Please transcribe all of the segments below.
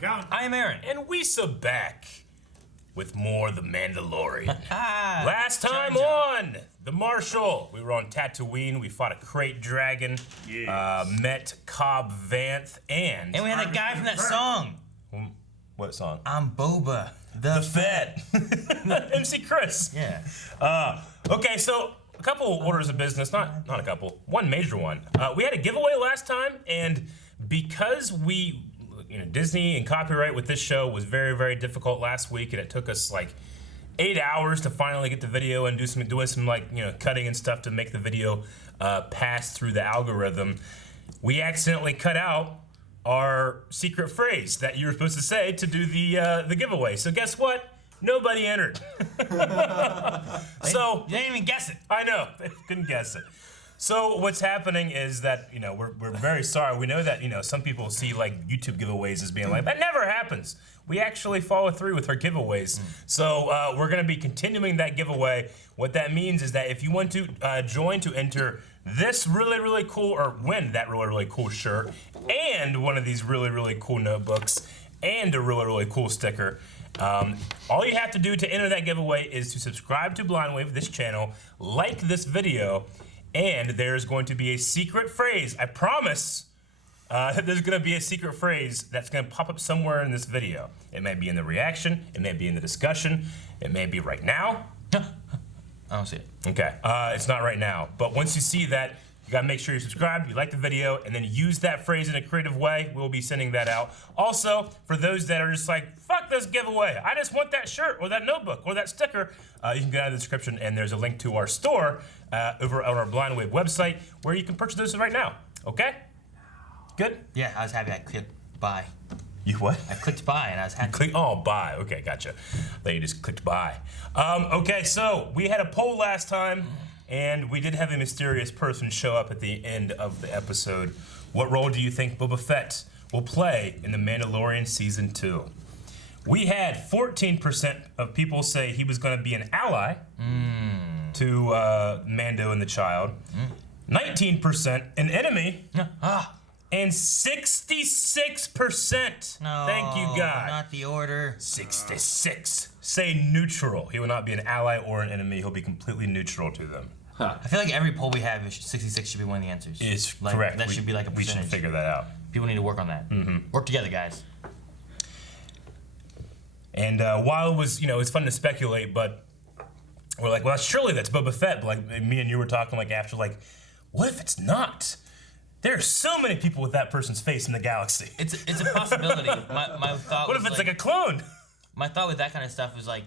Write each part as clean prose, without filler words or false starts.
Colin. I am Aaron. And we back with more The Mandalorian. Ah, Last time on The Marshal, we were on Tatooine. We fought a crate dragon, met Cobb Vanth, and we had a guy from that song. What song? I'm Boba, the Fett. MC Chris. Yeah. Okay, so a couple orders of business, not a couple, one major one. We had a giveaway last time, and because Disney and copyright with this show was very, very difficult last week, and it took us like 8 hours to finally get the video and doing some cutting and stuff to make the video pass through the algorithm. We accidentally cut out our secret phrase that you were supposed to say to do the giveaway. So guess what? Nobody entered. So you didn't even guess it. I know, they couldn't guess it. So what's happening is that we're very sorry. We know that some people see like YouTube giveaways as being like that never happens. We actually follow through with our giveaways. So we're going to be continuing that giveaway. What that means is that if you want to join to enter this really cool or win that really cool shirt and one of these really cool notebooks and a really cool sticker. All you have to do to enter that giveaway is to subscribe to Blind Wave, this channel, like this video. And there's going to be a secret phrase. I promise that there's going to be a secret phrase that's going to pop up somewhere in this video. It may be in the reaction. It may be in the discussion. It may be right now. I don't see it. Okay. It's not right now. But once you see that, you got to make sure you're subscribed, you like the video, and then use that phrase in a creative way. We'll be sending that out. Also, for those that are just like, fuck this giveaway. I just want that shirt or that notebook or that sticker. You can get out of the description, and there's a link to our store over on our Blind Wave website where you can purchase those right now. Okay? Good? Yeah, I was happy I clicked buy. You what? I clicked buy and I was happy. Buy. Okay, gotcha. Then you just clicked buy. Okay, so we had a poll last time, and we did have a mysterious person show up at the end of the episode. What role do you think Boba Fett will play in The Mandalorian Season 2? We had 14% of people say he was going to be an ally to Mando and the child. 19% an enemy. And 66%. No, thank you, God. Not the order. 66 say neutral. He will not be an ally or an enemy. He'll be completely neutral to them. I feel like every poll we have, 66 should be one of the answers. It's like, correct. That should be like a percentage. We should figure that out. People need to work on that. Work together, guys. And while it was, it's fun to speculate, but we're like, well, surely that's Boba Fett. But like me and you were talking like after, like, what if it's not? There are so many people with that person's face in the galaxy. It's a possibility. My thought. What if it's like a clone? My thought with that kind of stuff was like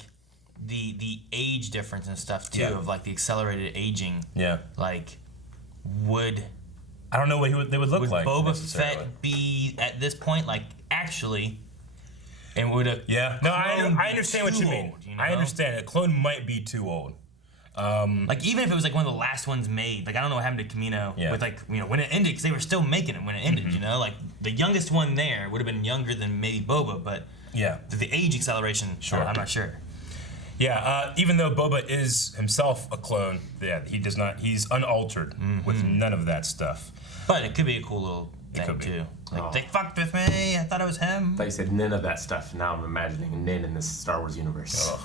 the age difference and stuff too, of like the accelerated aging. Yeah. Like, I don't know what they would look like. Would Boba Fett be at this point like actually? And would a No, I understand what you mean. Old, you know? I understand. A clone might be too old. Like even if it was like one of the last ones made, like I don't know what happened to Camino with like when it ended, because they were still making it when it ended. Like the youngest one there would have been younger than maybe Boba, but the age acceleration, I'm not sure. Even though Boba is himself a clone, he does not. He's unaltered with none of that stuff. But it could be a cool little thing too. Like they fucked with me. I thought it was him. I thought you said none of that stuff. Now I'm imagining Nin in this Star Wars universe.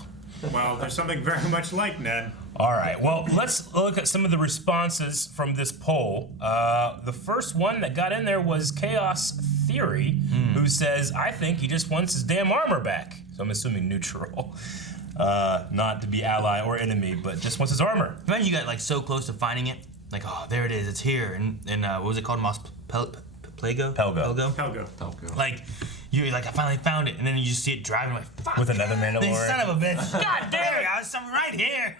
Well, there's something very much like Ned. All right, well, let's look at some of the responses from this poll. The first one that got in there was Chaos Theory, who says, I think he just wants his damn armor back. So I'm assuming neutral. Not to be ally or enemy, but just wants his armor. Imagine you got like so close to finding it. Like, oh, there it is, it's here. And what was it called? Pelgo? Like, you're like, I finally found it, and then you just see it driving, like, fuck. With another Mandalorian. Son of a bitch. God damn it, I was something right here.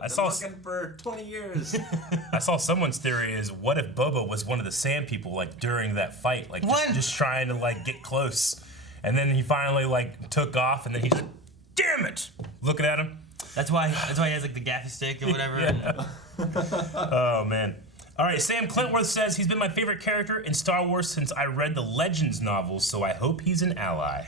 I saw looking for 20 years. I saw someone's theory is, what if Boba was one of the Sand People, like, during that fight? Like, just trying to, like, get close. And then he finally, like, took off, and then he just, damn it! Looking at him. That's why he has, like, the gaffy stick or whatever. Oh, man. All right, Sam Clintworth says, he's been my favorite character in Star Wars since I read the Legends novels, so I hope he's an ally.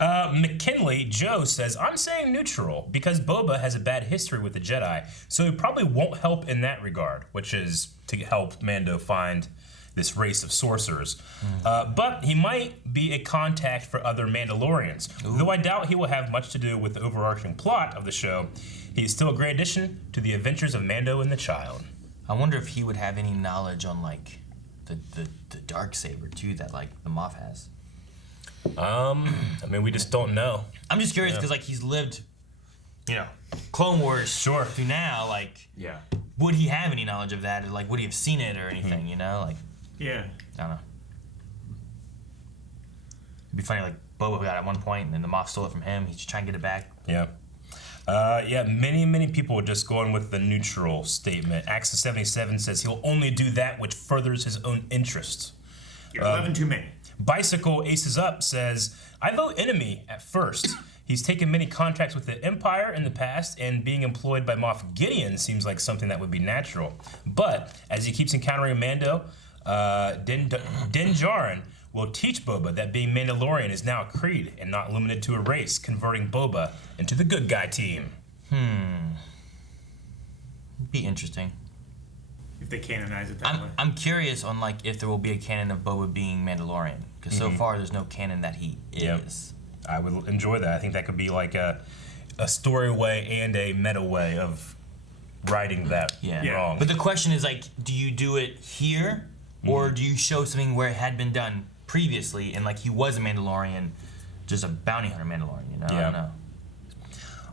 McKinley Joe says, I'm saying neutral because Boba has a bad history with the Jedi, so he probably won't help in that regard, which is to help Mando find this race of sorcerers. But he might be a contact for other Mandalorians. Though I doubt he will have much to do with the overarching plot of the show, he is still a great addition to the adventures of Mando and the Child. I wonder if he would have any knowledge on like the dark saber too that like the Moff has. I mean, we just don't know. I'm just curious because like he's lived, Clone Wars through now. Like, would he have any knowledge of that? Or, like, would he have seen it or anything? Like, yeah, I don't know. It'd be funny like Boba got it at one point and then the Moff stole it from him. He's just trying to get it back. Yeah. Many people are just going with the neutral statement. Axis 77 says he'll only do that which furthers his own interests. You're 11 too many. Bicycle Aces Up says, I vote enemy at first. He's taken many contracts with the Empire in the past, and being employed by Moff Gideon seems like something that would be natural. But as he keeps encountering Mando, Din Djarin will teach Boba that being Mandalorian is now a creed and not limited to a race, converting Boba into the good guy team. Be interesting. If they canonize it that way. I'm curious on like if there will be a canon of Boba being Mandalorian, because so far there's no canon that he is. I would enjoy that. I think that could be like a story way and a meta way of writing that wrong. But the question is like, do you do it here, or do you show something where it had been done previously and like he was a Mandalorian, just a bounty hunter Mandalorian? I don't know.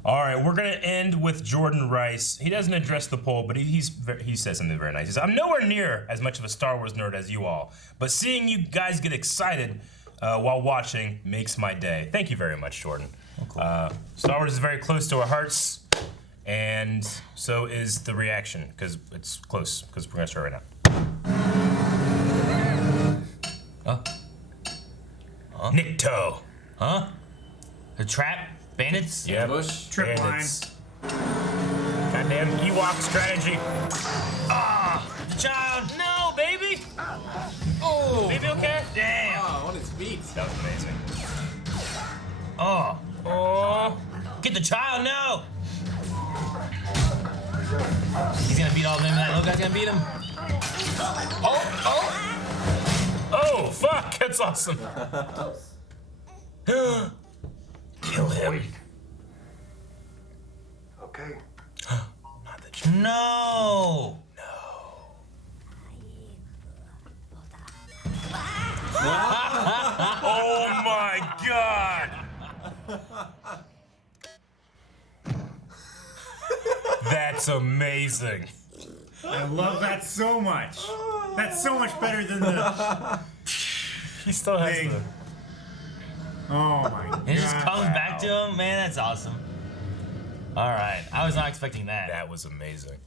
All right, we're gonna end with Jordan Rice. He doesn't address the poll, but he says something very nice. He says, "I'm nowhere near as much of a Star Wars nerd as you all, but seeing you guys get excited while watching makes my day." Thank you very much, Jordan. Oh, cool. Star Wars is very close to our hearts, and so is the reaction, because it's close, because we're gonna start right now. Nikto. Huh? The trap? Bandits? Yeah. Bush. Trip Bandits. Goddamn Ewok strategy. The child! No, baby! Oh! Baby okay? Damn! Oh, on his feet. That was amazing. Oh! Oh! Get the child now! He's gonna beat all of them. That little guy's gonna beat him. Oh, fuck! That's awesome. Kill him. Okay. Not the child. No! Oh my god! That's amazing. I love that so much. That's so much better than the He still has thing. the... Oh my god. It just comes back to him? Man, that's awesome. Alright, I was not expecting that. That was amazing.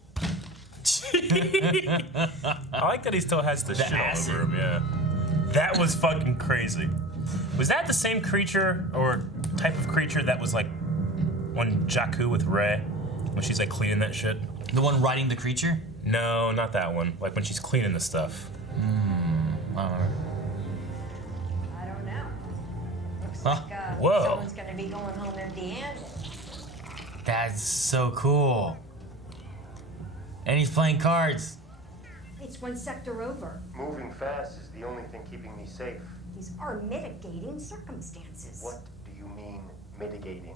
I like that he still has the shit acid. all over him, yeah. That was fucking crazy. Was that the same creature or type of creature that was like on Jakku with Rey when she's like cleaning that shit? The one riding the creature? No, not that one. Like when she's cleaning the stuff. I don't remember. I don't know. Looks Huh? like Whoa. someone's gonna be going home empty-handed. That's so cool. And he's playing cards. It's one sector over. Moving fast is the only thing keeping me safe. These are mitigating circumstances. What do you mean, mitigating?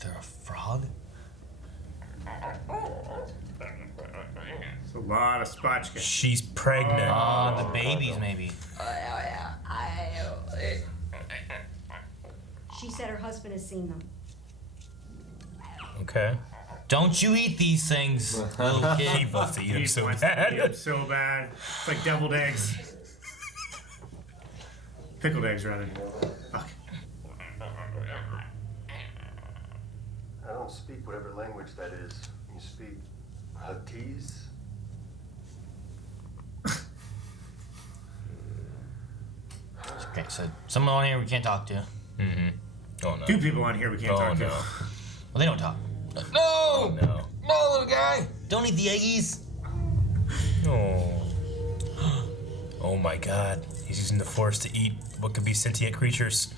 They're a frog? It's a lot of spotchka. She's pregnant. The babies, maybe. She said her husband has seen them. Okay. Don't you eat these things, little He kid. wants to eat him He so wants to eat bad. him so bad. It's like deviled eggs. Pickled eggs, rather. Fuck. I don't speak whatever language that is. You speak Huttese? Okay, so someone on here we can't talk to. Oh no. Two people on here we can't Oh talk no. to. Well, they don't talk. No! Oh no. No, little guy! Don't eat the eggies. Oh. Oh my god. He's using the force to eat what could be sentient creatures.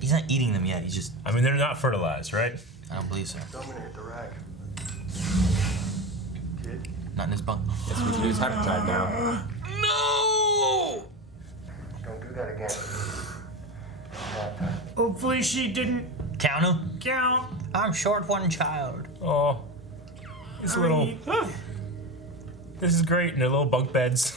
He's not eating them yet. He's just. I mean, they're not fertilized, right? I don't believe so. I'm gonna hit the rack. Not in his bunk. Guess we can use hyperdrive now. No! Don't do that again. Hopefully she didn't Count him. count. I'm short one child. Oh, it's a little. This is great in their little bunk beds.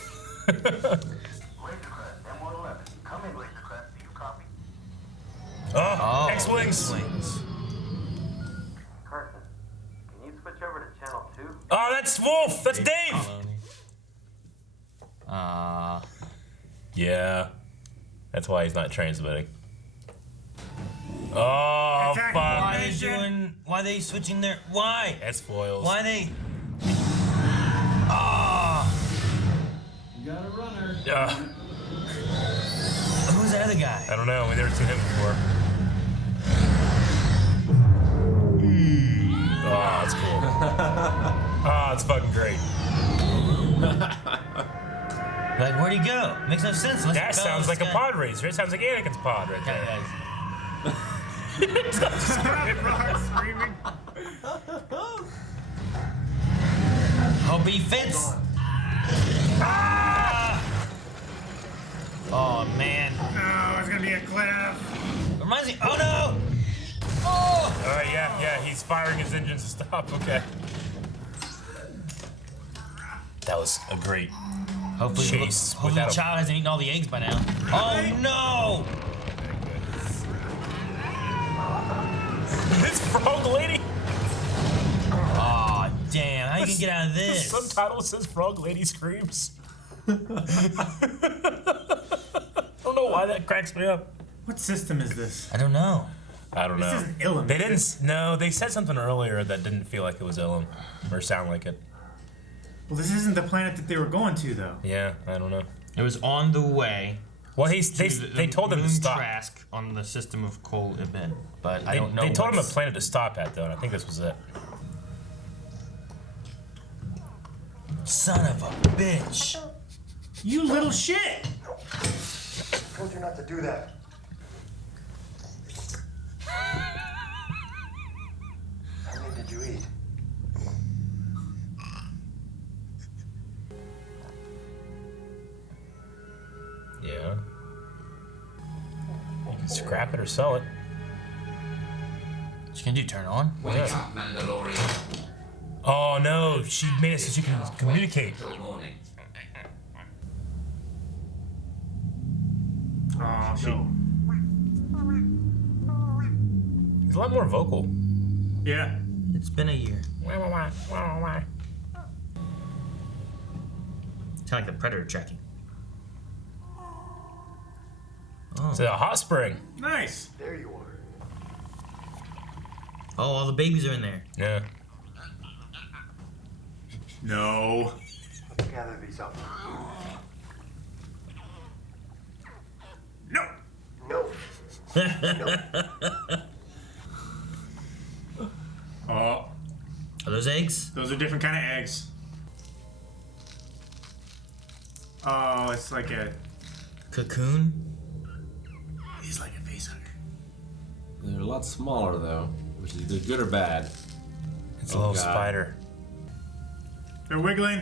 Oh, X-Wings. Carson, can you switch over to channel 2? Oh, that's Wolf. That's Dave. Yeah. That's why he's not transmitting. Oh, Attack fuck. Why are they doing? Why are they switching their? Why? That's foils. Why are they? Ah! You got a runner. Who's that other guy? I don't know. We never seen him before. Oh, that's cool. Oh, it's fucking great. Like, where'd he go? Makes no sense. Unless That he fell sounds in the like a sky. pod racer. It sounds like Anakin's pod right there. Frog screaming. Hope he fits. Ah! Oh man. Oh, it's gonna be a cliff. Reminds me. Oh no! Oh! All right, yeah. He's firing his engines to stop. Okay. That was a great. Hopefully, Chase hopefully the without a- child hasn't eaten all the eggs by now. Oh no! This frog lady. Oh damn! How you gonna get out of The this? subtitle says "Frog Lady Screams." I don't know why that cracks me up. What system is this? I don't know. I don't know. This isn't Ilum. They didn't. No, they said something earlier that didn't feel like it was Ilum or sound like it. Well, this isn't the planet that they were going to, though. Yeah, I don't know. It was on the way. Well, to they told him to moon stop. Trask on the system of Kol Ibn, but I They, don't know. they told him a what's- planet to stop at though, and I think this was it. Son of a bitch! You little shit! I told you not to do that. How many did you eat? Yeah. You can scrap it or sell it. What you gonna do? Turn on? Wake up, Mandalorian. Oh no, she made it so she can communicate. Till morning. Oh, no. He's a lot more vocal. Yeah. It's been a year. Kind of like the predator tracking. It's a hot spring. Nice. There you are. Oh, all the babies are in there. Yeah. No. Let's gather these up. No. No. Oh, Are those eggs? those are different kind of eggs. Oh, it's like a. Cocoon? He's like a face hugger. They're a lot smaller though, which is either good or bad. It's Oh, a little God. spider. They're wiggling.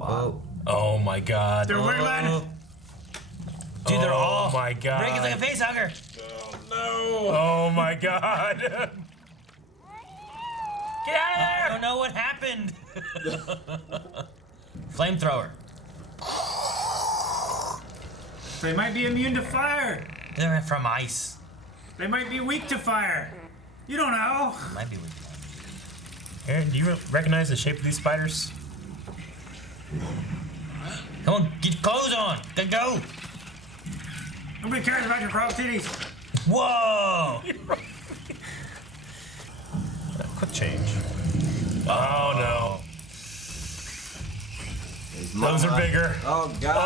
Oh. Oh my god. They're wiggling. Dude, they're all. Oh my god. Rick is like a face hugger. Oh my god. Get out of I there! don't know what happened. Flamethrower. They might be immune to fire. They're from ice. They might be weak to fire. You don't know. Might be weak. Aaron, do you recognize the shape of these spiders? Come on, get your clothes on. Go. Nobody cares about your frog titties. Whoa. Quick change. Oh no. There's Those are Mama. bigger. Oh God.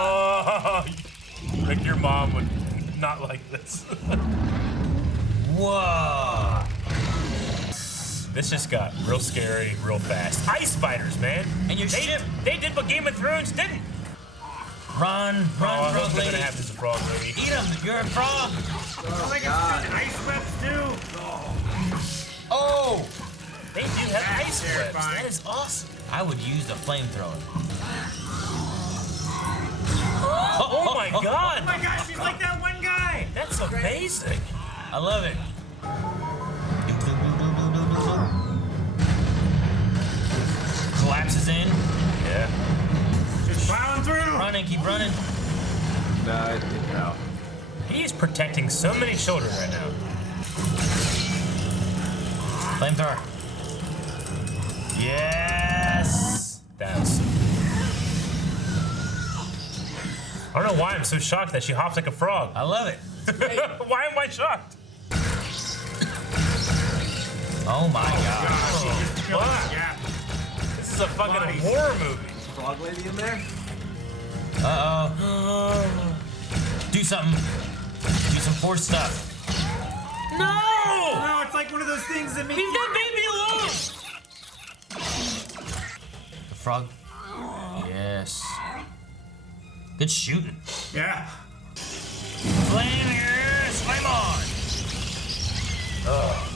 Oh, Rick, your mom would not like this. Whoa. This just got real scary real fast. Ice spiders, man. And your ship. They did what Game of Thrones didn't. Run, Oh, I frog hope they're lady. gonna have this frog lady. Eat him. You're a frog. Oh my God. Ice webs too. Oh. They do have ice webs. terrifying. That is awesome. I would use the flamethrower. Oh my god! Oh my gosh, she's like that one guy! That's amazing. I love it. Collapses in. Yeah. Just plowing through! Running, keep running. No, it fell. He's protecting so many children right now. Flamethrower. Yes! That's. I don't know why I'm so shocked that she hops like a frog. I love it. Why am I shocked? Oh my god. Fuck. Yeah. This is a fucking horror movie. Frog lady in there? Uh-oh. Do something. Do some force stuff. No! No, it's like one of those things that make Leave that baby alone! The frog. Yes. Good shooting. Yeah. Flame, yes! Flame on! Oh.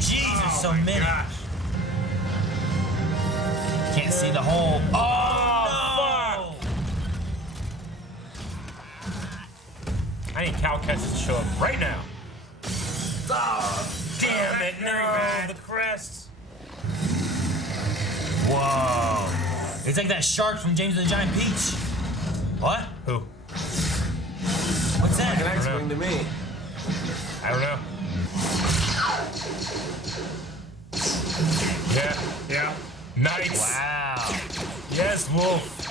Jesus, so my many. gosh. Can't see the hole. Oh, no! I need cow catchers to show up right now. Damn it, no, the crest. Whoa. It's like that shark from James and the Giant Peach. What? Who? What's Like an that? X-Wing to me. I don't know. Yeah, Yeah. nice. Wow. Yes, Wolf.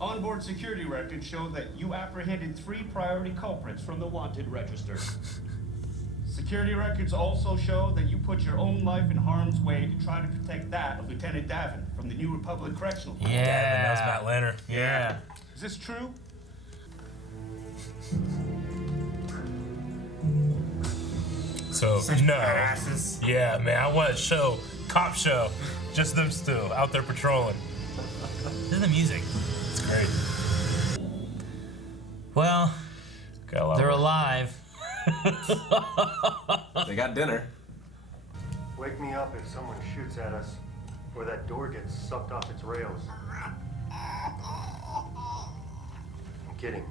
Onboard security records show that you apprehended 3 priority culprits from the wanted register. Security records also show that you put your own life in harm's way to try to protect that of Lieutenant Davin from the New Republic Correctional. Yeah. That was Matt Lanner. Yeah. Is this true? So, Such no. badasses. Yeah, man, I want a show, cop show. Just them still out there patrolling. This is the music. It's great. Well, Got a lot they're of- alive. They got dinner. Wake me up if someone shoots at us, or that door gets sucked off its rails. I'm kidding.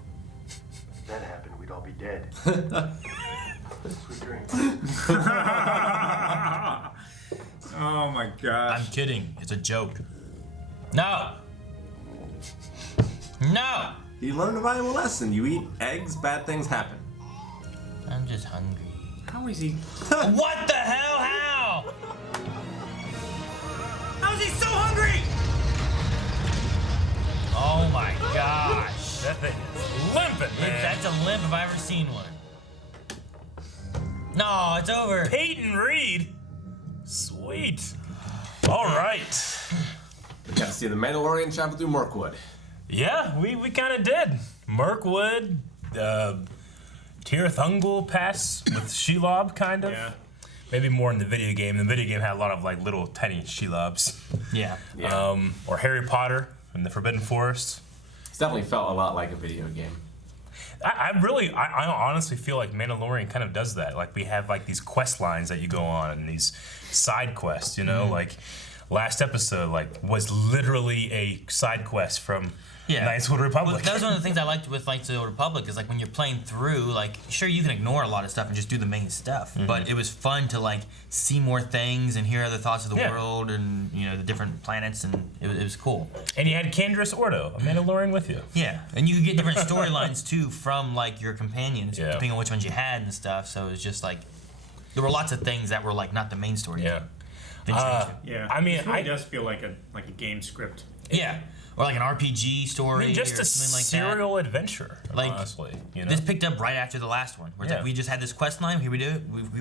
If that happened, we'd all be dead. Sweet dreams. Oh my gosh. I'm kidding. It's a joke. No. No. You learned a valuable lesson. You eat eggs, bad things happen. I'm just hungry. How is he? What the hell? How? How is he so hungry? Oh my gosh. That thing is limping, man. That's a limp if I ever seen one. No, it's over. Peyton Reed. Sweet. All right. We got to see the Mandalorian travel through Mirkwood. Yeah, we kind of did. Mirkwood, Tirthungul Pass with Shelob, kind of. Yeah. Maybe more in the video game. The video game had a lot of like little tiny Shelobs. Yeah. Or Harry Potter in the Forbidden Forest. It's definitely felt a lot like a video game. I honestly feel like Mandalorian kind of does that. Like we have like these quest lines that you go on and these side quests, you know, like last episode like was literally a side quest from Knights of the Republic. Well, that was one of the things I liked with Knights of the Republic is like when you're playing through, like sure you can ignore a lot of stuff and just do the main stuff, but it was fun to like see more things and hear other thoughts of the world and you know the different planets and it was cool. And you had Candrus Ordo, a Mandalorian with you. Yeah, and you could get different storylines too from like your companions, Yeah. depending on which ones you had and stuff. So it was just like there were lots of things that were like not the main story. Yeah. They changed it. Yeah. I mean, it really I- does feel like a game script. Yeah, or like an RPG story. I mean, just or a something like serial adventure, Like, honestly. You know? This picked up right after the last one. Where it's Yeah. like we just had this quest line. Here we do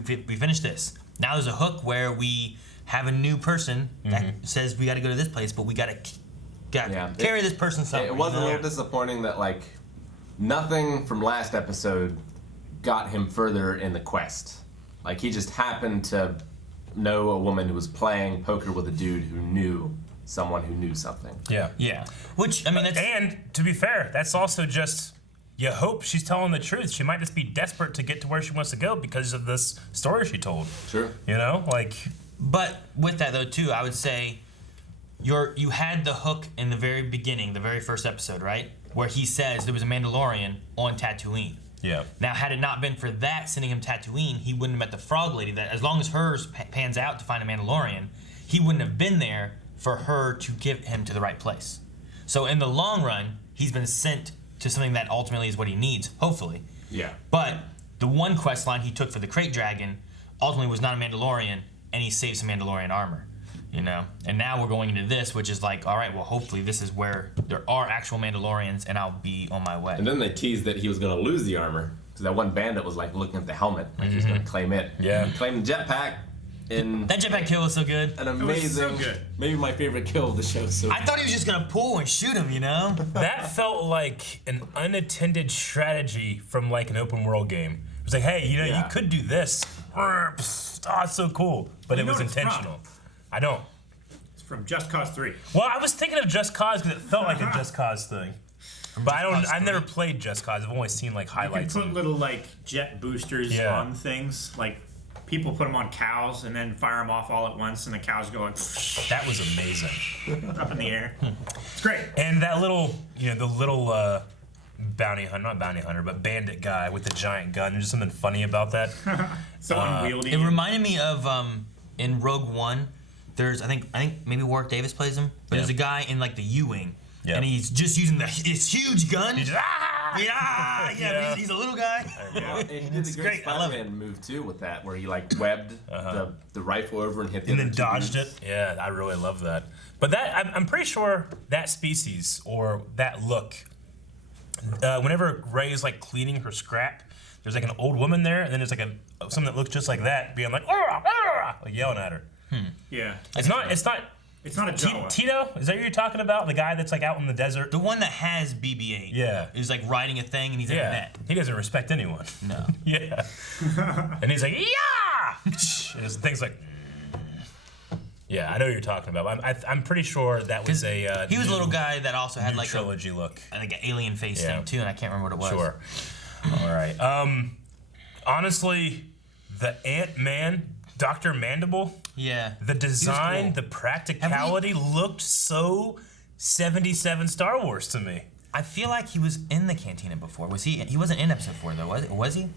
it. We finished this. Now there's a hook where we have a new person that says we got to go to this place, but we got to carry this person somewhere. It was you a know? little disappointing that like nothing from last episode got him further in the quest. Like he just happened to know a woman who was playing poker with a dude who knew someone who knew something. Yeah. Yeah. Which I mean, that's, And to be fair, that's also just you hope she's telling the truth. She might just be desperate to get to where she wants to go because of this story she told. Sure. You know, like But with that though too, I would say you had the hook in the very beginning, the very first episode, right? Where he says there was a Mandalorian on Tatooine. Yeah. Now, had it not been for that sending him Tatooine, he wouldn't have met the frog lady. That as long as hers pans out to find a Mandalorian, he wouldn't have been there for her to give him to the right place. So in the long run, he's been sent to something that ultimately is what he needs, hopefully. Yeah. But the one quest line he took for the Crate Dragon ultimately was not a Mandalorian, and he saved some Mandalorian armor. You know, and now we're going into this, which is like, all right, well, hopefully this is where there are actual Mandalorians, and I'll be on my way. And then they teased that he was going to lose the armor because that one bandit was like looking at the helmet, like he was going to claim it. Yeah. He claimed the jetpack. In That jetpack kill was so good. an amazing, so good. maybe my favorite kill of the show. So I thought he was just gonna pull and shoot him, you know? That felt like an unattended strategy from like an open world game. It was like, hey, you know, you could do this. Oh, it's so cool. But You it know was what it's from? intentional. I don't. It's from Just Cause 3. Well, I was thinking of Just Cause because it felt like a Just Cause thing. But I don't. Cause I've never 3. played Just Cause. I've only seen like You can highlights. put and- little like jet boosters Yeah. on things. Like people put them on cows and then fire them off all at once, and the cows go like That was amazing. up in the air. It's great. And that little, you know, the little bounty hunter, not bounty hunter, but bandit guy with the giant gun. There's just something funny about that. So unwieldy. It reminded me of in Rogue One. There's I think maybe Warwick Davis plays him, but there's a guy in like the U-wing, and he's just using this huge gun. He's just, Yeah, he's a little guy. yeah. And he did the great great. I love Spider-Man move too with that, where he like webbed the rifle over and hit the and other then two dodged dudes. it. Yeah, I really love that. But that I'm pretty sure that species or that look, whenever Rey is like cleaning her scrap, there's like an old woman there, and then there's like someone that looks just like that, being like, "Arrgh, arrgh," like yelling at her. Yeah. It's not. It's not a Jawa. Tito. Is that what you're talking about? The guy that's like out in the desert. The one that has BB-8. Yeah. He's like riding a thing, and he's in a Yeah, net. he doesn't respect anyone. No. Yeah, and he's like, "Yeah," and his thing's like. Yeah, I know what you're talking about. I'm pretty sure that was a. He was a new- little guy that also had new like trilogy look. an alien face Yeah. thing too, and I can't remember what it was. Sure. All right. Honestly, the Ant-Man, Dr. Mandible, Yeah. the design, cool. the practicality looked so 77 Star Wars to me. I feel like he was in the cantina before. Was he? He wasn't in episode 4 though, was he?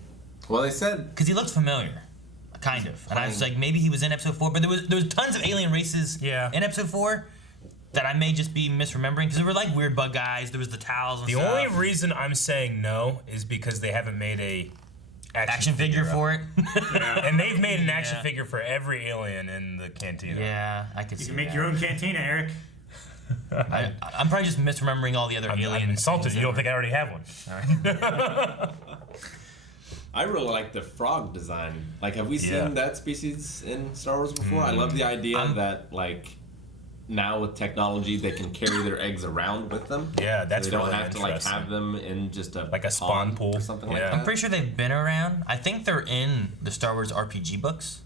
Well, they said Because he looked familiar, kind of. And I was like, maybe he was in episode 4. But there was tons of alien races in episode 4 that I may just be misremembering because there were like weird bug guys. There was the towels and The stuff. only reason I'm saying no is because they haven't made a action figure for it. And they've made an action figure for every alien in the cantina. Yeah, I could You see can make that. your own cantina, Eric. I'm probably just misremembering all the other I'm alien. insulted. things You don't that think I already have one? I really like the frog design. Like, have we seen that species in Star Wars before? I love the idea that like now with technology they can carry their eggs around with them. Yeah, that's so they don't really have to like interesting. have them in just a Like a spawn pond pool or something like Yeah. that. I'm pretty sure they've been around. I think they're in the Star Wars RPG books,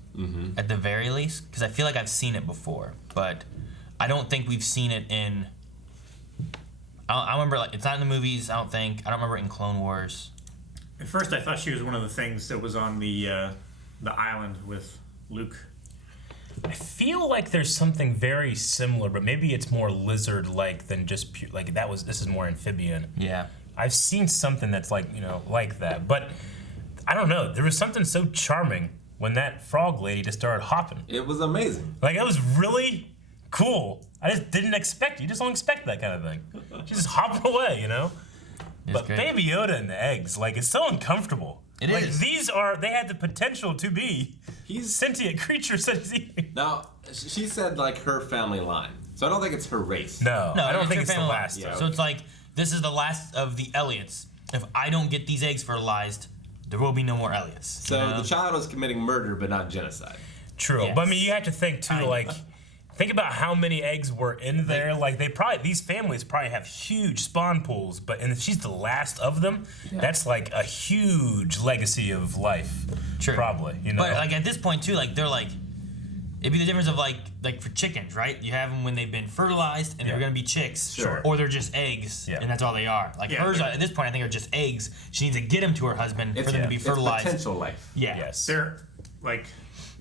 at the very least, because I feel like I've seen it before, but I don't think we've seen it in. I remember like it's not in the movies. I don't think. I don't remember it in Clone Wars. At first, I thought she was one of the things that was on the island with Luke. I feel like there's something very similar, but maybe it's more lizard-like than just pure. Like this is more amphibian. Yeah. I've seen something that's like like that, but I don't know. There was something so charming when that frog lady just started hopping. It was amazing. Like it was really cool. I just didn't expect. You just don't expect that kind of thing. She's just hopping away, you know. It's But great. Baby Yoda and the eggs, like it's so uncomfortable. It like, is. They had the potential to be sentient creatures that he's eating. Now she said like her family line, so I don't think it's her race. No, I don't think your it's the family line. last. Yeah. So it's like this is the last of the Elliots. If I don't get these eggs fertilized, there will be no more Elliots. So you know? the child was committing murder, but not genocide. True, Yes. but I mean, you have to think too. Like, think about how many eggs were in there. Like, these families probably have huge spawn pools. But and if she's the last of them, that's like a huge legacy of life. True. Probably, you know. But like at this point too, like they're like, it'd be the difference of like for chickens, right? You have them when they've been fertilized and they're gonna be chicks, Sure. or they're just eggs, and that's all they are. Like hers at this point, I think are just eggs. She needs to get them to her husband for them to be It's fertilized. potential life. Yeah. Yes. like,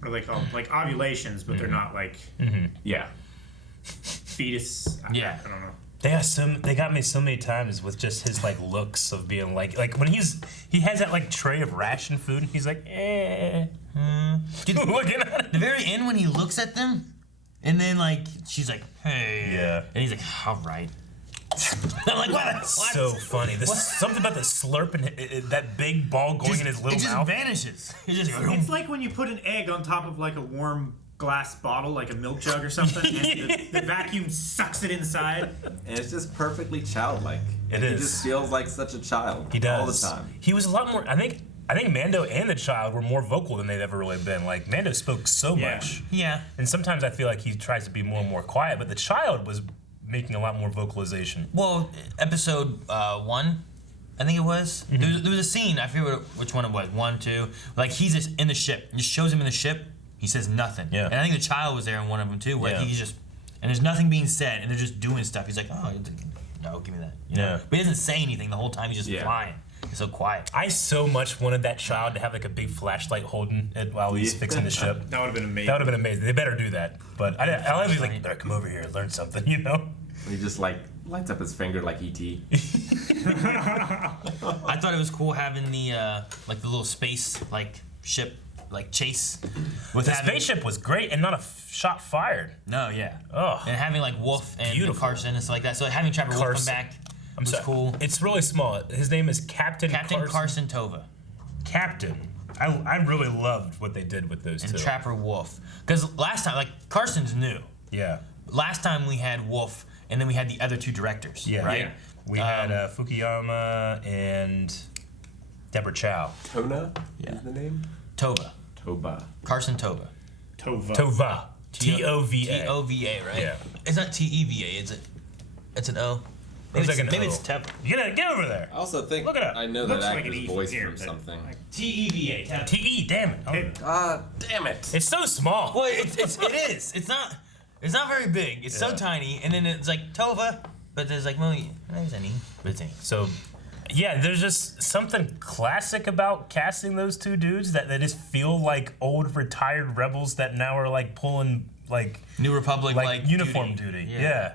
what are they called? Like ovulations, but they're not like Yeah. fetus. Yeah. I don't know. They got me so many times with just his like looks of being like when he has that like tray of ration food and he's like Dude, looking at it. the very end when he looks at them, and then like she's like, hey, Yeah. and he's like, all right. I'm like, what? So funny. Something about the slurp and that big ball going in his little it just mouth. vanishes. It just It's like when you put an egg on top of like a warm glass bottle, like a milk jug or something, and the vacuum sucks it inside. And it's just perfectly childlike. It He is. just feels like such a child. He does all the time. He was a lot more. I think Mando and the child were more vocal than they've ever really been. Like Mando spoke so Yeah. much, yeah. and sometimes I feel like he tries to be more and more quiet. But the child was making a lot more vocalization. Well, episode 1, I think it was. There was a scene. I forget which one it was. 1, 2. Like he's just in the ship. It just shows him in the ship. He says nothing. Yeah. And I think the child was there in one of them too, where Yeah. he's just and there's nothing being said, and they're just doing stuff. He's like, oh, no, give me that. You know? Yeah. But he doesn't say anything the whole time. He's just Yeah. flying. He's so quiet. I so much wanted that child to have like a big flashlight holding it while he's fixing the ship. That would have been amazing. That would have been amazing. They better do that. But I love he's like, better come over here and learn something, you know? He just like lights up his finger like E.T. I thought it was cool having the like the little space like ship like chase with The having, spaceship was great and not a shot fired. No, yeah. Oh. And having like Wolf and beautiful. Carson and stuff like that. So having Trapper Wolf come Carson. back I'm was sorry. cool. It's really small. His name is Captain Carson Tova Captain. I really loved what they did with those and two. Trapper Wolf. Because last time, like Carson's new. Yeah. Last time we had Wolf, and then we had the other two directors. Yeah. Right. Yeah. We had Fukuyama and Deborah Chow. Tona is the name? Tova. Toba. Carson Tova. Tova. Tova. T-O-V-A. T-O-V-A, right? Yeah. It's not T-E-V-A, is it? It's an O. Maybe Looks like an maybe O. it's Tev. Get over there. I also think Look it up. I know Looks that like an actor's E from voice here, from but, something. T-E-V-A. Tev. T-E, damn it. Oh. Hey. Damn it. It's so small. Well, it is. It's not very big. It's so Yeah. tiny, and then it's like Tova, but there's like, well, there's an E, but it's an E. So, yeah, there's just something classic about casting those two dudes that they just feel like old retired rebels that now are like pulling like New Republic, like uniform duty. Yeah.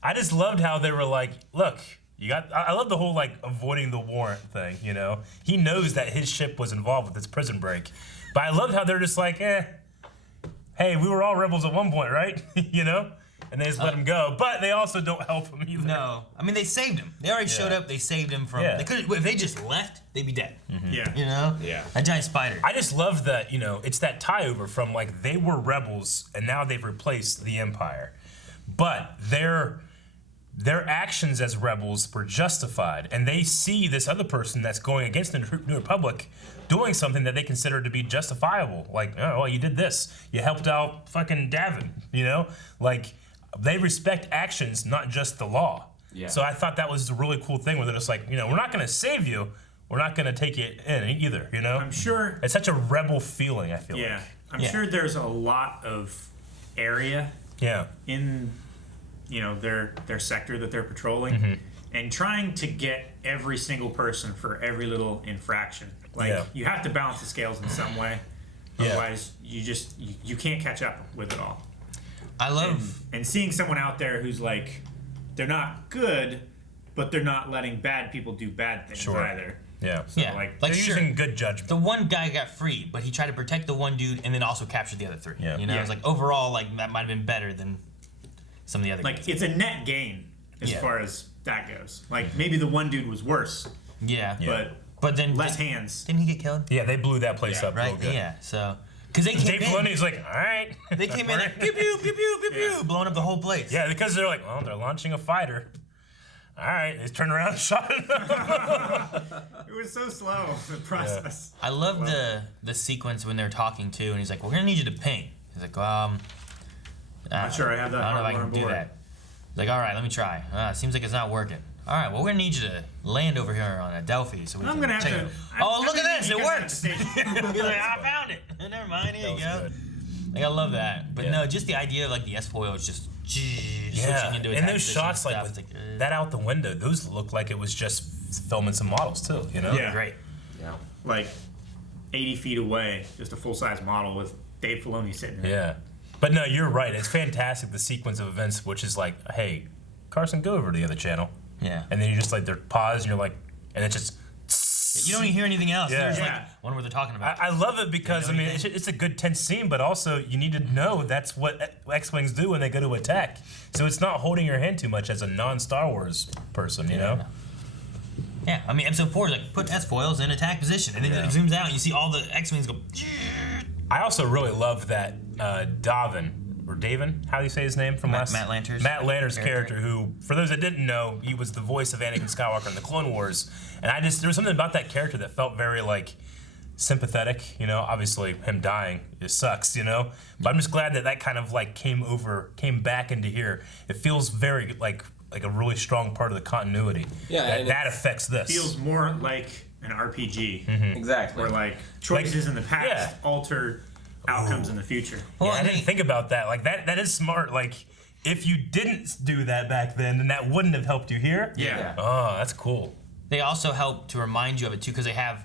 I just loved how they were like, look, you got. I love the whole like avoiding the warrant thing. You know, he knows that his ship was involved with this prison break, but I loved how they're just like, hey, we were all rebels at one point, right? You know. And they just let him go, but they also don't help him either. No, I mean they saved him. They already showed up. They saved him from. Yeah. They could. If they just left, they'd be dead. Yeah. You know. Yeah. A giant spider. I just love that, you know, it's that tie over from like they were rebels and now they've replaced the Empire. But their actions as rebels were justified, and they see this other person that's going against the New Republic doing something that they consider to be justifiable. Like, oh, well, you did this. You helped out fucking Davin, you know? Like, they respect actions, not just the law. Yeah. So I thought that was a really cool thing where they're just like, you know, we're not going to save you. We're not going to take it in either, you know? I'm sure. It's such a rebel feeling, I feel Yeah. like. I'm Yeah. sure there's a lot of area Yeah. in, you know, their sector that they're patrolling, and trying to get every single person for every little infraction. Like Yeah. you have to balance the scales in some way, Yeah. otherwise you can't catch up with it all. I love. And seeing someone out there who's like, they're not good, but they're not letting bad people do bad things Sure. either. Yeah. Yeah. like, They're sure. using good judgment. The one guy got free, but he tried to protect the one dude and then also capture the other three. Yeah. You know, Yeah. it's like overall, like that might have been better than some of the other guys. Like it's a net gain as Yeah. far as that goes. Like maybe the one dude was worse, Yeah. but then less hands. Didn't he get killed? Yeah, they blew that place Yeah, up real Right. good. Yeah. So because they came Dave in, Filoni's like, all right. they came in like pew pew pew pew pew pew, blowing up the whole place. Yeah, because they're like, well, they're launching a fighter. All right, they turned around and shot it. It was so slow, the process. I love the sequence when they're talking too, and he's like, "We're gonna need you to ping." He's like, Not sure I have that I don't know if I hardware can on do board. that." He's like, "All right, let me try. Seems like it's not working. All right, well, we're gonna need you to land over here on Adelphi so we I'm can gonna have check to. it." I'm Oh, look gonna at this! need It you guys works. at the station. He's like, "I found it. Never mind. Here you go." Good. Like I love that, but Yeah. no, just the idea of like the S-foil is just Yeah, switching into and attack those position shots, like stuff. with It's that out the window, those look like it was just filming some models too. You know? Yeah. great. Yeah. Like 80 feet away, just a full-size model with Dave Filoni sitting there. Yeah. But no, you're right. It's fantastic, the sequence of events, which is like, hey, Carson, go over to the other channel. Yeah. And then you just like, they're paused, and you're like, and it's just. You don't even hear anything else. Yeah. There's Yeah. like, wonder what they're talking about. I love it because, You I know mean, anything? it's a good tense scene, but also you need to know that's what X-Wings do when they go to attack. So it's not holding your hand too much as a non-Star Wars person, you know? Yeah, I mean, episode 4 is like, put S-foils in attack position, and then it zooms out, and you see all the X-Wings go. I also really love that Davin, or Davin, how do you say his name from last? Matt Lanter's Matt Lanter's character, who, for those that didn't know, he was the voice of Anakin Skywalker in the Clone Wars. And there was something about that character that felt very, like, sympathetic, you know? Obviously, him dying, it sucks, you know? But I'm just glad that kind of, like, came back into here. It feels very, like a really strong part of the continuity. Yeah, that affects this. Feels more like an RPG. Exactly. Where, like, choices in the past yeah. alter outcomes in the think Well, I didn't think about that. Like, that is smart. Like, if you didn't do that back then that wouldn't have helped you here. Yeah. Oh, that's cool. They also help to remind you of it too, because they have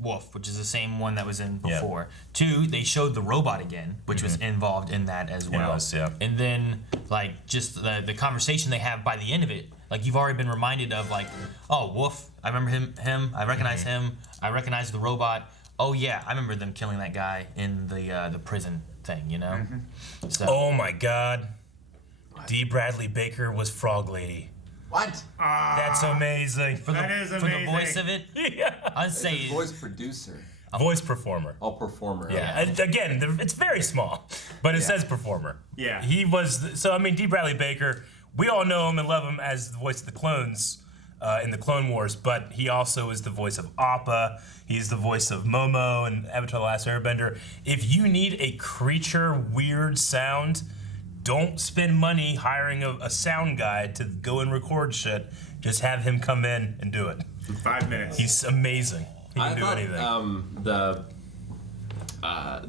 Wolf, which is the same one that was in before. Yeah. 2, they showed the robot again, which was involved in that as well. Yeah, it was, yeah. And then like just the conversation they have by the end of it, like you've already been reminded of like, oh, Wolf, I remember him, I recognize him, I recognize the robot. Oh yeah, I remember them killing that guy in the prison thing, you know. So, Oh my God, D. Bradley Baker was Frog Lady. What? That's amazing. That is for amazing. the voice of it, Yeah. I'd say Voice producer. Voice performer. Oh, performer. Yeah. And again, it's very small, but it says performer. Yeah. He was. So I mean, D. Bradley Baker. We all know him and love him as the voice of the clones in the Clone Wars, but he also is the voice of Appa. He's the voice of Momo and Avatar: The Last Airbender. If you need a creature weird sound, don't spend money hiring a sound guy to go and record shit. Just have him come in and do it. 5 minutes. He's amazing. He can I do thought anything.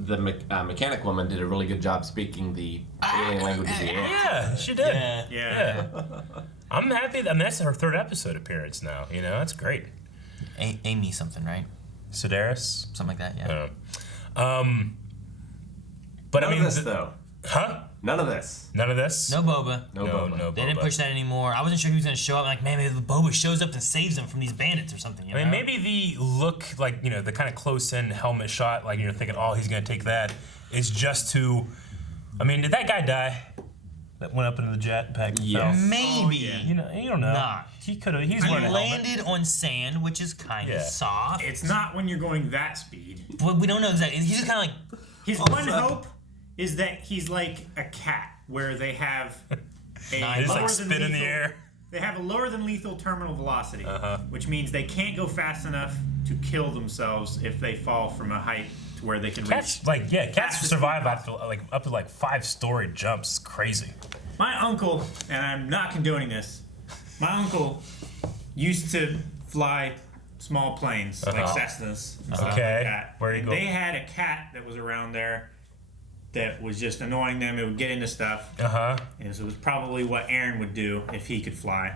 the mechanic woman did a really good job speaking the alien language of the air. Yeah, she did. Yeah. I'm happy. I mean, that's her 3rd episode appearance now. You know, that's great. Amy something, right? Sedaris. Something like that, yeah. But None I mean, of this, though. huh? None of this. None of this. No Boba. No Boba. No They didn't Boba. push that anymore. I wasn't sure he was gonna show up. Like, man, maybe Boba shows up and saves them from these bandits or something. You know? I mean, maybe the look, like, you know, the kind of close-in helmet shot, like you're thinking, oh, he's gonna take that, is just to. I mean, did that guy die? That went up into the jet pack. and Yes. fell? Maybe. You know, you don't know. Nah. He could have. He's He wearing a helmet. landed on sand, which is kind of Yeah. soft. It's not when you're going that speed. But we don't know exactly. He's just kind of like. His one hope is that he's like a cat, where they have a They just lower like than spin in the lethal- air. They have a lower than lethal terminal velocity, which means they can't go fast enough to kill themselves if they fall from a height to where they can Cats, reach. like, yeah, cats Fastest survive speed after, like, up to like 5-story jumps. It's crazy. My uncle, and I'm not condoning this, my uncle used to fly small planes like Cessnas and stuff Okay. like that. Where you And go? they had a cat that was around there that was just annoying them. It would get into stuff. And so it was probably what Aaron would do if he could fly.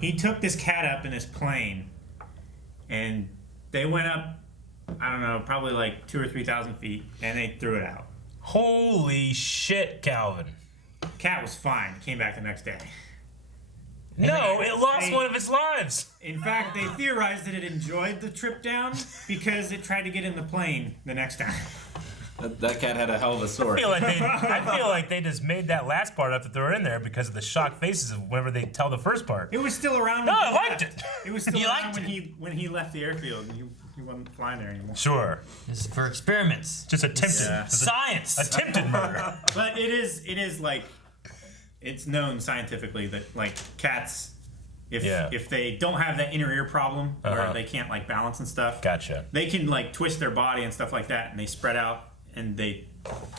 He took this cat up in his plane, and they went up, I don't know, probably like 2,000 or 3,000 feet, and they threw it out. Holy shit, Calvin. Cat was fine. Came back the next day. No, it lost They- one of its lives. In fact, they theorized that it enjoyed the trip down because it tried to get in the plane the next time. That cat had a hell of a story. I feel like they just made that last part up that they were in there because of the shocked faces of whenever they tell the first part. It was still around. No, when I he liked left. it. It was still You around liked when he left the airfield. And he wasn't flying there anymore. Sure. This is for experiments. Just attempted. Yeah. Just Science. attempted murder. But it is like, it's known scientifically that like cats, if they don't have that inner ear problem where they can't like balance and stuff, Gotcha. they can like twist their body and stuff like that, and they spread out and they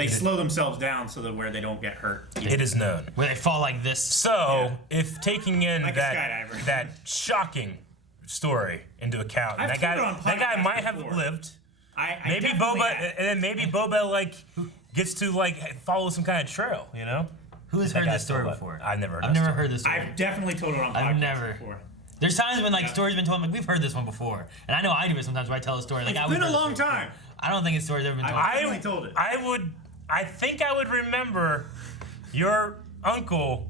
slow themselves down so that where they don't get hurt. It is known. Where they fall like this. So, if taking in Like a skydiver. that shocking story into account, I've that told it on guy podcasts might have before. lived. I Maybe definitely Boba, have. and then maybe Boba like gets to like follow some kind of trail, you know? Who has That heard guy's this story still before? I've never heard I've that never story. heard this story. I've definitely told it on podcasts I've never. before. There's times when like stories been told, I'm like, we've heard this one before, and I know I do it sometimes when I tell a story. Like, It's been a long time. I don't think a story's ever been told. I told it. I think I would remember your uncle's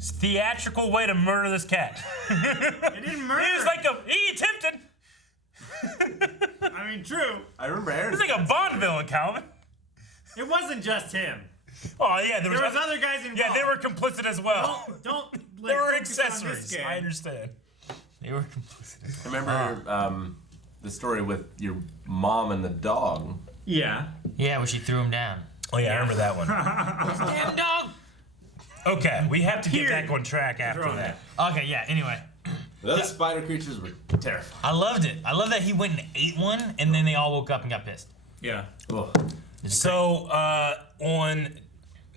theatrical way to murder this cat. It didn't murder. He was like he attempted. I mean, true. I remember Aaron. He's like a Bond villain, Calvin. It wasn't just him. Oh yeah, there was other guys involved. Yeah, they were complicit as well. Don't. They were accessories. I understand. They were complicit. I remember the story with your mom and the dog. Yeah. Yeah, when she threw him down. Oh yeah, I remember that one. Damn dog. Okay, we have to get back on track after that. Okay, yeah. Anyway. Those spider creatures were terrifying. I loved it. I love that he went and ate one, and then they all woke up and got pissed. Yeah. Ugh. So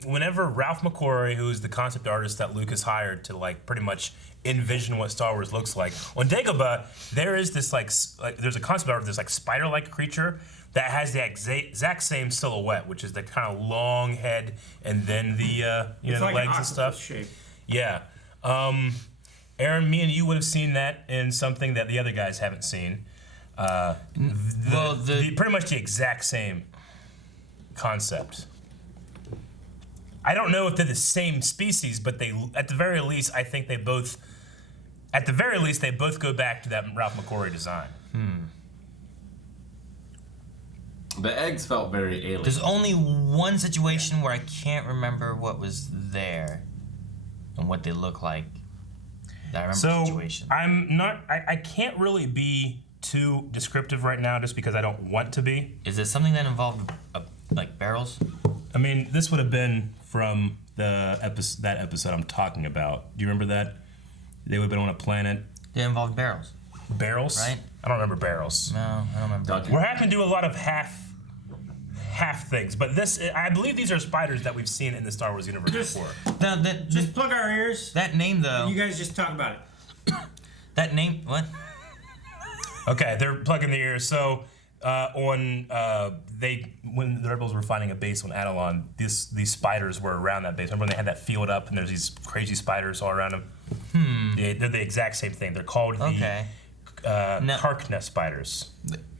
whenever Ralph McQuarrie, who is the concept artist that Lucas hired to like pretty much envision what Star Wars looks like, on Dagobah there is this like there's a concept art of this like spider-like creature that has the exact same silhouette, which is the kind of long head and then the the like legs an and stuff. shape. Yeah. Aaron, me and you would have seen that in something that the other guys haven't seen. Pretty much the exact same concept. I don't know if they're the same species, but they, at the very least, I think they both go back to that Ralph McQuarrie design. The eggs felt very alien. There's only one situation where I can't remember what was there and what they look like. I remember the situation. I can't really be too descriptive right now just because I don't want to be. Is it something that involved like barrels? I mean, this would have been from that episode I'm talking about. Do you remember that? They would have been on a planet. They involved barrels. Barrels? Right? I don't remember barrels. No, I don't remember. We're having to do a lot of half things, but I believe these are spiders that we've seen in the Star Wars universe before. Just plug our ears. That name though. You guys just talk about it. That name, what? Okay, they're plugging the ears. So when the rebels were finding a base on Adelon, these spiders were around that base. Remember when they had that field up and there's these crazy spiders all around them? They're the exact same thing. They're called the Karkna spiders.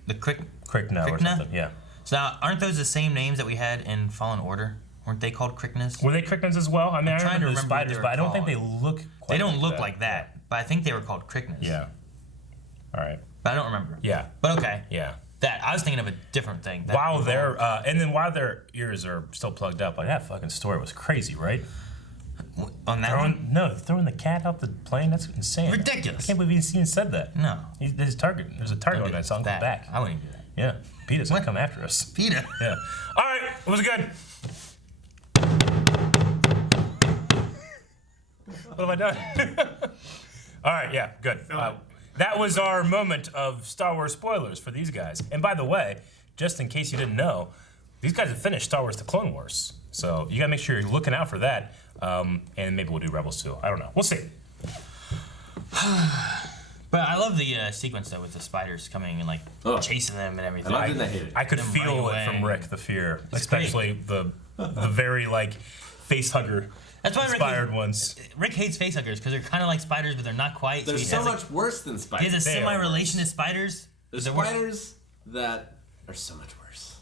The Krykna or something. Yeah. So now, aren't those the same names that we had in Fallen Order? Weren't they called Kryknas? Were they Kryknas as well? I mean, I'm trying to remember the remember spiders, but I don't think they look quite They don't like look that. like that, but I think they were called Kryknas. Yeah. All right. But I don't remember. Yeah. But okay. Yeah. I was thinking of a different thing. While their ears are still plugged up, like that fucking story was crazy, right? On that one? No, throwing the cat off the plane, that's insane. Ridiculous. I can't believe he even said that. No. There's a target on that song back. I wouldn't do that. Yeah. PETA's gonna come after us. PETA? Yeah. All right, it was good. What have I done? All right, yeah, good. That was our moment of Star Wars spoilers for these guys. And by the way, just in case you didn't know, these guys have finished Star Wars: The Clone Wars. So you gotta make sure you're looking out for that. And maybe we'll do Rebels too. I don't know. We'll see. But I love the sequence though with the spiders coming and like chasing them and everything. I didn't hate it. I could feel it from Rick, the fear, especially the very like face hugger. That's why inspired ones. Rick hates facehuggers because they're kind of like spiders, but they're not quite. They're so much worse than spiders. He has a semi-relation to spiders. There's spiders that are so much worse.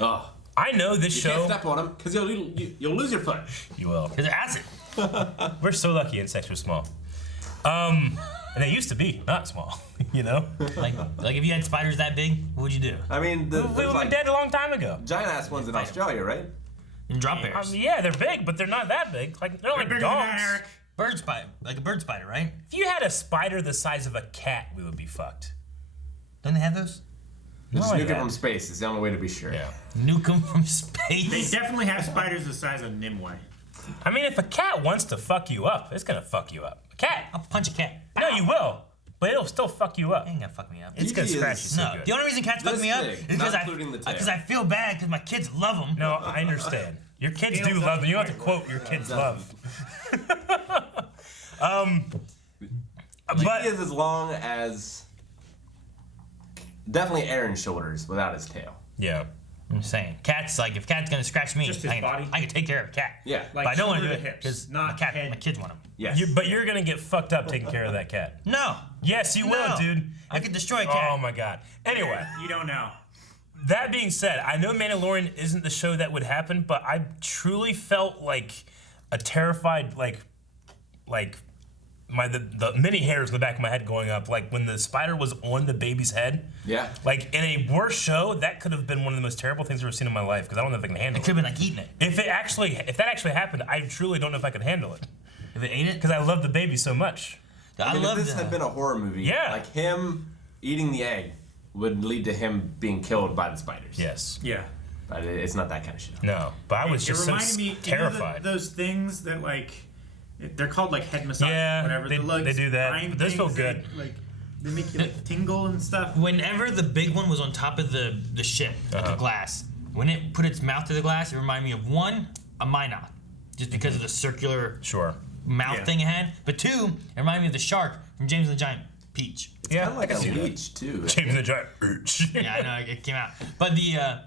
Oh. I know this show. You can't step on them because you'll lose your foot. You will. Because they're acid. We're so lucky insects are small. And they used to be not small, you know? Like if you had spiders that big, what would you do? I mean, we would have been dead a long time ago. Giant ass ones in Australia, right? And drop bears. Yeah, they're big, but they're not that big. Like they're like bigger dogs. than that, Eric. Bird spider, like a bird spider, right? If you had a spider the size of a cat, we would be fucked. Don't they have those? Just nuke it from space. It's the only way to be sure. Yeah. Nuke them from space. They definitely have spiders the size of Nimue. I mean, if a cat wants to fuck you up, it's gonna fuck you up. A cat. I'll punch a cat. No, you will, but it'll still fuck you up. It ain't gonna fuck me up. It's gonna scratch you so good. The only reason cats fuck me up is because I feel bad because my kids love them. No, I understand. Your kids do love them. You don't have to quote your kids' love. But is as long as definitely Aaron's shoulders without his tail. Yeah. I'm just saying. Cat's like, if Cat's gonna scratch me, Just his body? I can take care of a cat. Yeah. But I don't want to do shoulder to it hips, because not head. my kids want him. Yes. But you're gonna get fucked up taking care of that cat. No. Yes, you No. will, dude. I could destroy a cat. Oh my god. Anyway, You don't know. that being said, I know Mandalorian isn't the show that would happen, but I truly felt like a terrified, like the mini hairs in the back of my head going up, like when the spider was on the baby's head. Yeah. Like in a worse show, that could have been one of the most terrible things I've ever seen in my life because I don't know if I can handle It it. could have been like eating it. If that actually happened, I truly don't know if I could handle it If it ate it, because I love the baby so much. I mean, love if this had been a horror movie, Yeah. like him eating the egg would lead to him being killed by the spiders. Yes. Yeah. But it's not that kind of show. No, but I was It just so reminded me, terrified. You know those things that like, they're called like head massage Yeah, or whatever. they do that, spine but those feel things good. that, like, they make you like tingle and stuff. whenever the big one was on top of the ship, of the glass, when it put its mouth to the glass, it reminded me of one, a Minot, just because of the circular Sure. mouth Yeah. thing it had. But two, it reminded me of the shark from James and the Giant Peach. Yeah, Kind of like I a can see that. leech too. James the Giant. Urge. Yeah, I know it came out. But the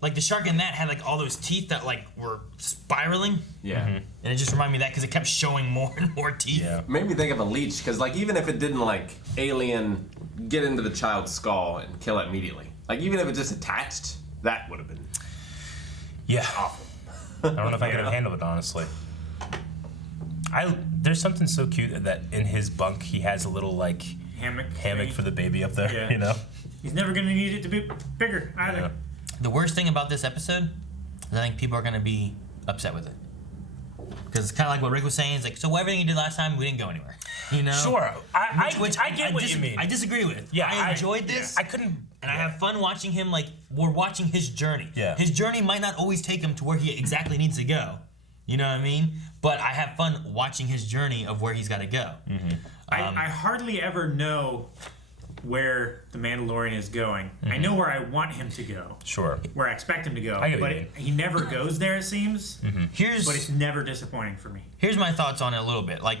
like the shark in that had like all those teeth that like were spiraling, Yeah. and it just reminded me of that because it kept showing more and more teeth. Yeah. Made me think of a leech because like even if it didn't like alien get into the child's skull and kill it immediately, like even if it just attached, that would have been Yeah. awful. I don't know if I could have handled it honestly. There's something so cute that in his bunk he has a little like Hammock. hammock thingy. for the baby up there. Yeah. You know. He's never gonna need it to be bigger either. Yeah. The worst thing about this episode is I think people are gonna be upset with it because it's kind of like what Rick was saying. It's like, so everything you did last time, we didn't go anywhere. You know. Sure. I get what you dis- mean. I disagree with. Yeah, I enjoyed this. I couldn't. And I have fun watching him, like, we're watching his journey. Yeah. His journey might not always take him to where he exactly needs to go. You know what I mean? But I have fun watching his journey of where he's got to go. Mm-hmm. I hardly ever know where the Mandalorian is going. I know where I want him to go, Sure. where I expect him to go, I get what but you mean. he never goes there, it seems. Here's But it's never disappointing for me. here's my thoughts on it a little bit. Like,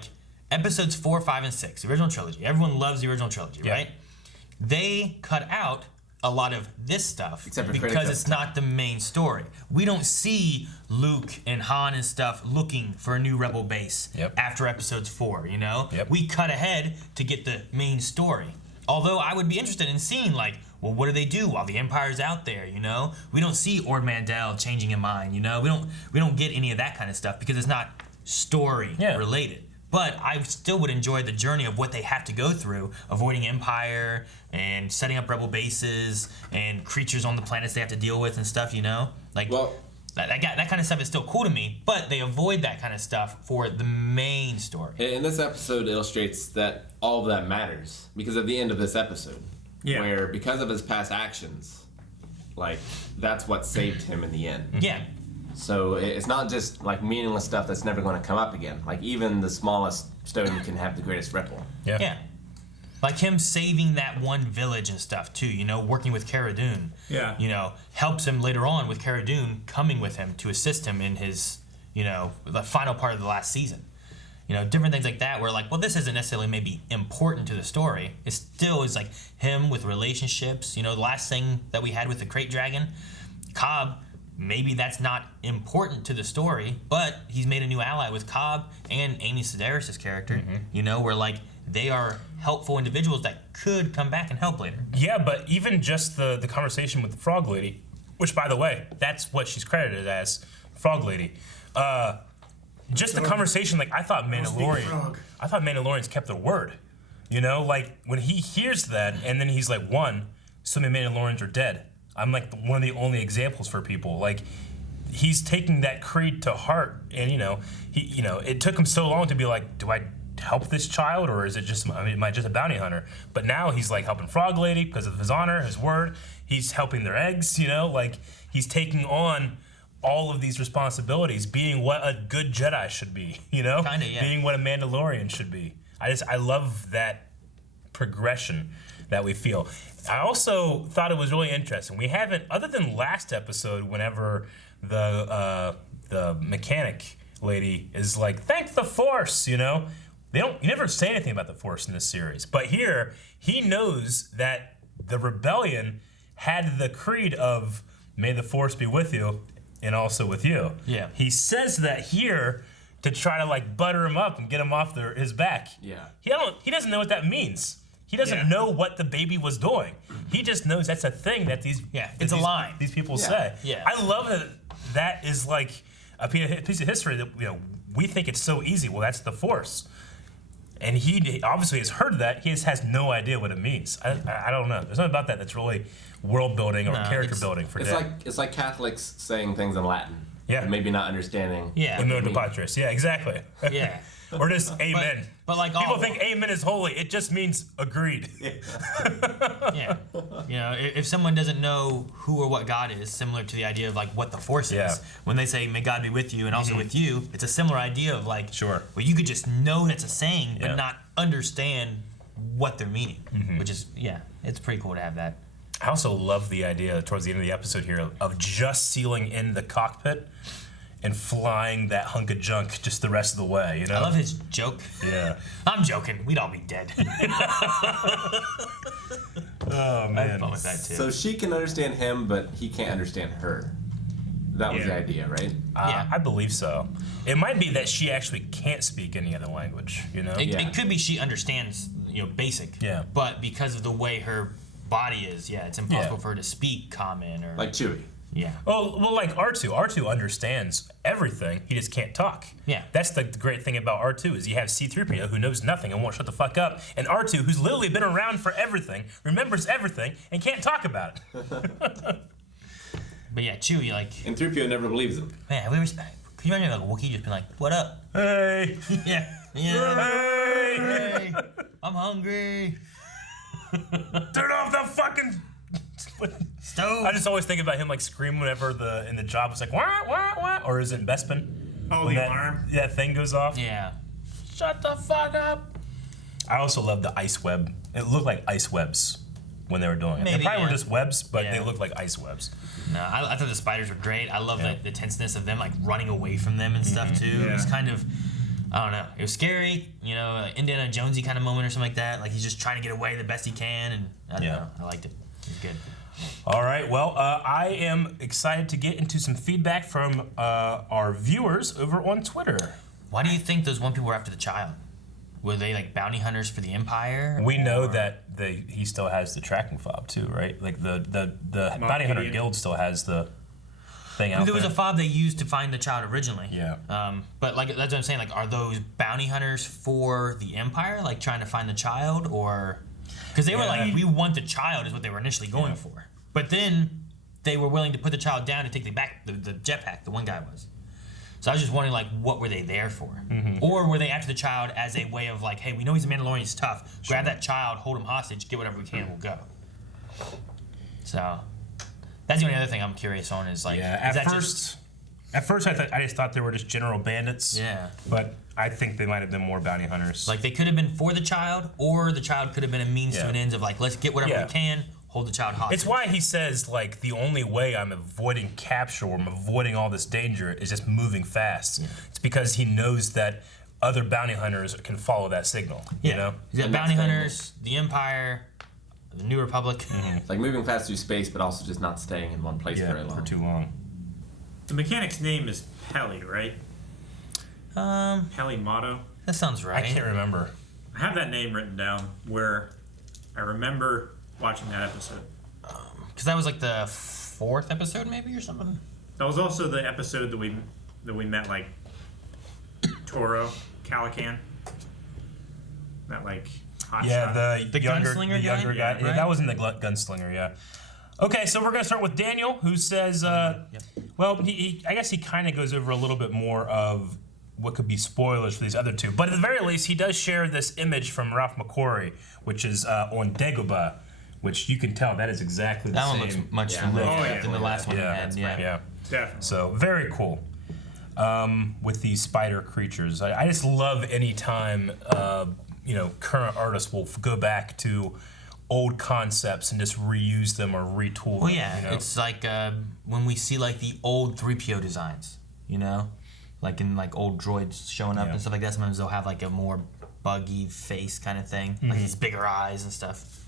episodes 4, 5, and 6, the original trilogy. Everyone loves the original trilogy, Yeah. right? They cut out a lot of this stuff Except for because critics it's not the main story. We don't see Luke and Han and stuff looking for a new rebel base Yep. after episodes 4, you know? Yep. We cut ahead to get the main story. Although I would be interested in seeing, like, well, what do they do while the Empire's out there, you know? We don't see Ord Mantell changing in mind, you know? We don't get any of that kind of stuff because it's not story Yeah. related. But I still would enjoy the journey of what they have to go through, avoiding Empire and setting up rebel bases and creatures on the planets they have to deal with and stuff, you know? Like, Well, that kind of stuff is still cool to me, but they avoid that kind of stuff for the main story. and this episode illustrates that all of that matters because at the end of this episode, Yeah. where because of his past actions, like that's what saved him in the end. Yeah. So it's not just like meaningless stuff that's never going to come up again. Like even the smallest stone can have the greatest ripple. Yeah. Yeah. Like him saving that one village and stuff too, you know, working with Cara Dune. Yeah. You know, helps him later on with Cara Dune coming with him to assist him in his, you know, the final part of the last season. You know, different things like that where like, well, this isn't necessarily maybe important to the story. It still is like him with relationships. You know, the last thing that we had with the Crate Dragon, Cobb, maybe that's not important to the story, but he's made a new ally with Cobb and Amy Sedaris' character, you know, where like they are helpful individuals that could come back and help later. Yeah, but even just the conversation with the Frog Lady, which by the way, that's what she's credited as, Frog Lady. Just the conversation, like I thought Mandalorians kept their word. You know, like when he hears that and then he's like, one, so many Mandalorians are dead. I'm like one of the only examples for people. Like he's taking that creed to heart, and it took him so long to be like, do I help this child, or is it just am I just a bounty hunter? But now he's like helping Frog Lady because of his honor, his word. He's helping their eggs. You know, like he's taking on all of these responsibilities, being what a good Jedi should be. You know, Kinda, yeah. being what a Mandalorian should be. I love that progression that we feel. I also thought it was really interesting. We haven't, other than last episode, whenever the mechanic lady is like, "Thank the Force," you know, you never say anything about the Force in this series. But here, he knows that the rebellion had the creed of may the force be with you and also with you. Yeah. He says that here to try to like butter him up and get him off his back. Yeah. He doesn't know what that means. He doesn't know what the baby was doing. He just knows that's a thing that it's a line these people say. Yeah. I love that is like a piece of history that we think it's so easy. Well, that's the force. And he obviously has heard that. He just has no idea what it means. I don't know. There's something about that that's really world building or character building for Dad. It's like Catholics saying things in Latin. Yeah. And maybe not understanding. Yeah. Uno de Patris. Yeah, exactly. Yeah. Or just amen. But like people think amen is holy. It just means agreed. Yeah. If someone doesn't know who or what God is, similar to the idea of like what the force is, when they say may God be with you and also with you, it's a similar idea of like, well, you could just know that's a saying, but not understand what they're meaning, which is, it's pretty cool to have that. I also love the idea towards the end of the episode here of just sealing in the cockpit and flying that hunk of junk just the rest of the way, I love his joke. Yeah. I'm joking. We'd all be dead. Oh, man. I had fun with that, too. So she can understand him, but he can't understand her. That was the idea, right? I believe so. It might be that she actually can't speak any other language, It could be she understands, basic. Yeah. But because of the way her body is, it's impossible for her to speak common or... Like Chewie. Yeah. Well, like R2. R2 understands everything. He just can't talk. Yeah. That's the great thing about R2 is you have C-3PO who knows nothing and won't shut the fuck up, and R2 who's literally been around for everything, remembers everything, and can't talk about it. But yeah, Chewie, like... And 3PO never believes him. Man, could you imagine like a Wookiee just being like, what up? Hey. Yeah. Hey. I'm hungry. Turn off the fucking... Stove. I just always think about him like screaming whenever in the job was like wah wah wah, or is it Bespin? Oh, when the alarm. That thing goes off. Yeah. Shut the fuck up. I also love the ice web. It looked like ice webs when they were doing it. They probably were just webs, but they looked like ice webs. No, I thought the spiders were great. I love the tenseness of them like running away from them and stuff too. It was kind of, I don't know. It was scary, Indiana Jonesy kind of moment or something like that. Like he's just trying to get away the best he can, and I don't know. I liked it. It was good. All right, well, I am excited to get into some feedback from our viewers over on Twitter. Why do you think those one people were after the child? Were they like bounty hunters for the Empire? We know that he still has the tracking fob too, right? Like the bounty hunter guild still has the thing out there. There was a fob they used to find the child originally. Yeah. But like that's what I'm saying. Like, are those bounty hunters for the Empire, like trying to find the child, or because they were like, we want the child is what they were initially going for. But then they were willing to put the child down to take the jetpack. The one guy was. So I was just wondering, like, what were they there for? Or were they after the child as a way of like, hey, we know he's a Mandalorian, he's tough. Grab that child, hold him hostage, get whatever we can, we'll go. So that's the only other thing I'm curious on is like, at first I just thought they were just general bandits. Yeah. But I think they might have been more bounty hunters. Like they could have been for the child, or the child could have been a means to an end of like, let's get whatever we can. Hold the child hostage. It's why he says, like, the only way I'm avoiding capture or I'm avoiding all this danger is just moving fast. It's because he knows that other bounty hunters can follow that signal, you know? He's got bounty hunters, the Empire, the New Republic. It's like moving fast through space, but also just not staying in one place very long. For too long. The mechanic's name is Peli, right? Peli Motto. That sounds right. I can't remember. I have that name written down where I remember watching that episode. Because that was like the 4th episode, maybe, or something. That was also the episode that we met like Toro Calican. That like hot shot. the younger gunslinger guy. guy? Yeah, Right? that wasn't the gunslinger. Yeah. Okay, so we're gonna start with Daniel, who says, well, I guess he kind of goes over a little bit more of what could be spoilers for these other two, but at the very least, he does share this image from Ralph McQuarrie, which is on Dagobah, which you can tell that is exactly the same. That one looks much smoother than the last one we had. Yeah. Definitely. So very cool. With these spider creatures, I just love any time current artists will go back to old concepts and just reuse them or retool them. Well, yeah, it's like when we see like the old 3PO designs, like in like old droids showing up and stuff like that. Sometimes they'll have like a more buggy face kind of thing, like these bigger eyes and stuff.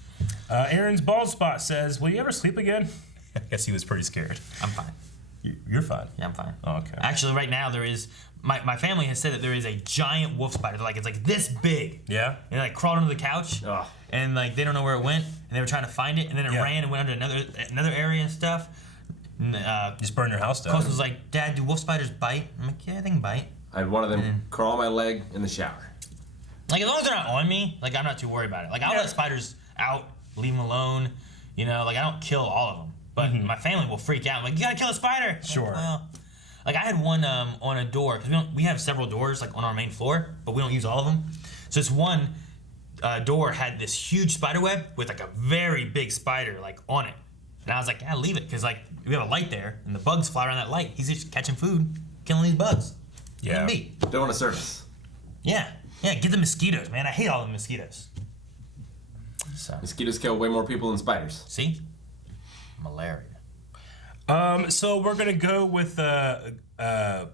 Aaron's bald spot says, "Will you ever sleep again?" I guess he was pretty scared. I'm fine. You're fine. Yeah, I'm fine. Oh, okay. Actually, right now there is my family has said that there is a giant wolf spider. It's like this big. Yeah. And it like crawled under the couch. Ugh. And like they don't know where it went, and they were trying to find it, and then it ran and went under another area and stuff. And, just burn your house down. Coast was like, "Dad, do wolf spiders bite?" I'm like, "Yeah, they can bite." I had one of them crawl on my leg in the shower. Like as long as they're not on me, like I'm not too worried about it. Like I'll let spiders out, leave them alone. You know, like I don't kill all of them, but my family will freak out. Like, you gotta kill a spider. Sure. Like I had one on a door because we have several doors like on our main floor, but we don't use all of them. So this one door had this huge spider web with like a very big spider like on it, and I was like, yeah, leave it because like we have a light there, and the bugs fly around that light. He's just catching food, killing these bugs. Yeah. Let him be. Don't want to service. Yeah. Get the mosquitoes, man. I hate all the mosquitoes. So. Mosquitoes kill way more people than spiders. See? Malaria. So we're gonna go with how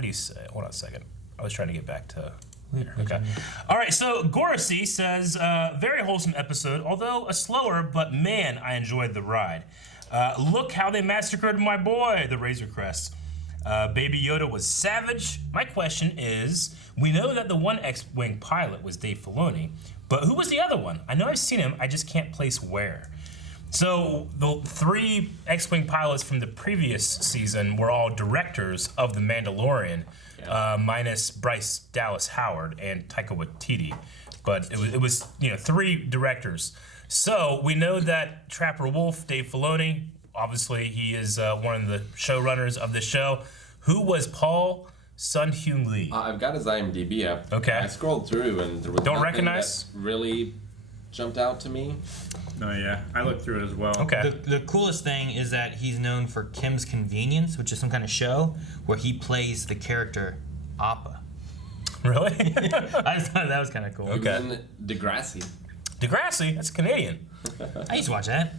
do you say? Hold on a second. I was trying to get back to. Okay. All right. So Gorosy says, very wholesome episode, although a slower, but man, I enjoyed the ride. Look how they massacred my boy, the Razor Crest. Baby Yoda was savage. My question is, we know that the one X-Wing pilot was Dave Filoni, but who was the other one? I know I've seen him, I just can't place where. So the 3 X-Wing pilots from the previous season were all directors of The Mandalorian, minus Bryce Dallas Howard and Taika Waititi. But it was 3 directors. So we know that Trapper Wolf, Dave Filoni, obviously he is one of the showrunners of the show. Who was Paul Sun-Hyun Lee? I've got his IMDb up. Okay. I scrolled through and there was Don't nothing recognize? that really jumped out to me. Oh yeah, I looked through it as well. Okay. The coolest thing is that he's known for Kim's Convenience, which is some kind of show where he plays the character Appa. Really? I just thought that was kind of cool. Okay. And Degrassi. Degrassi, that's Canadian. I used to watch that.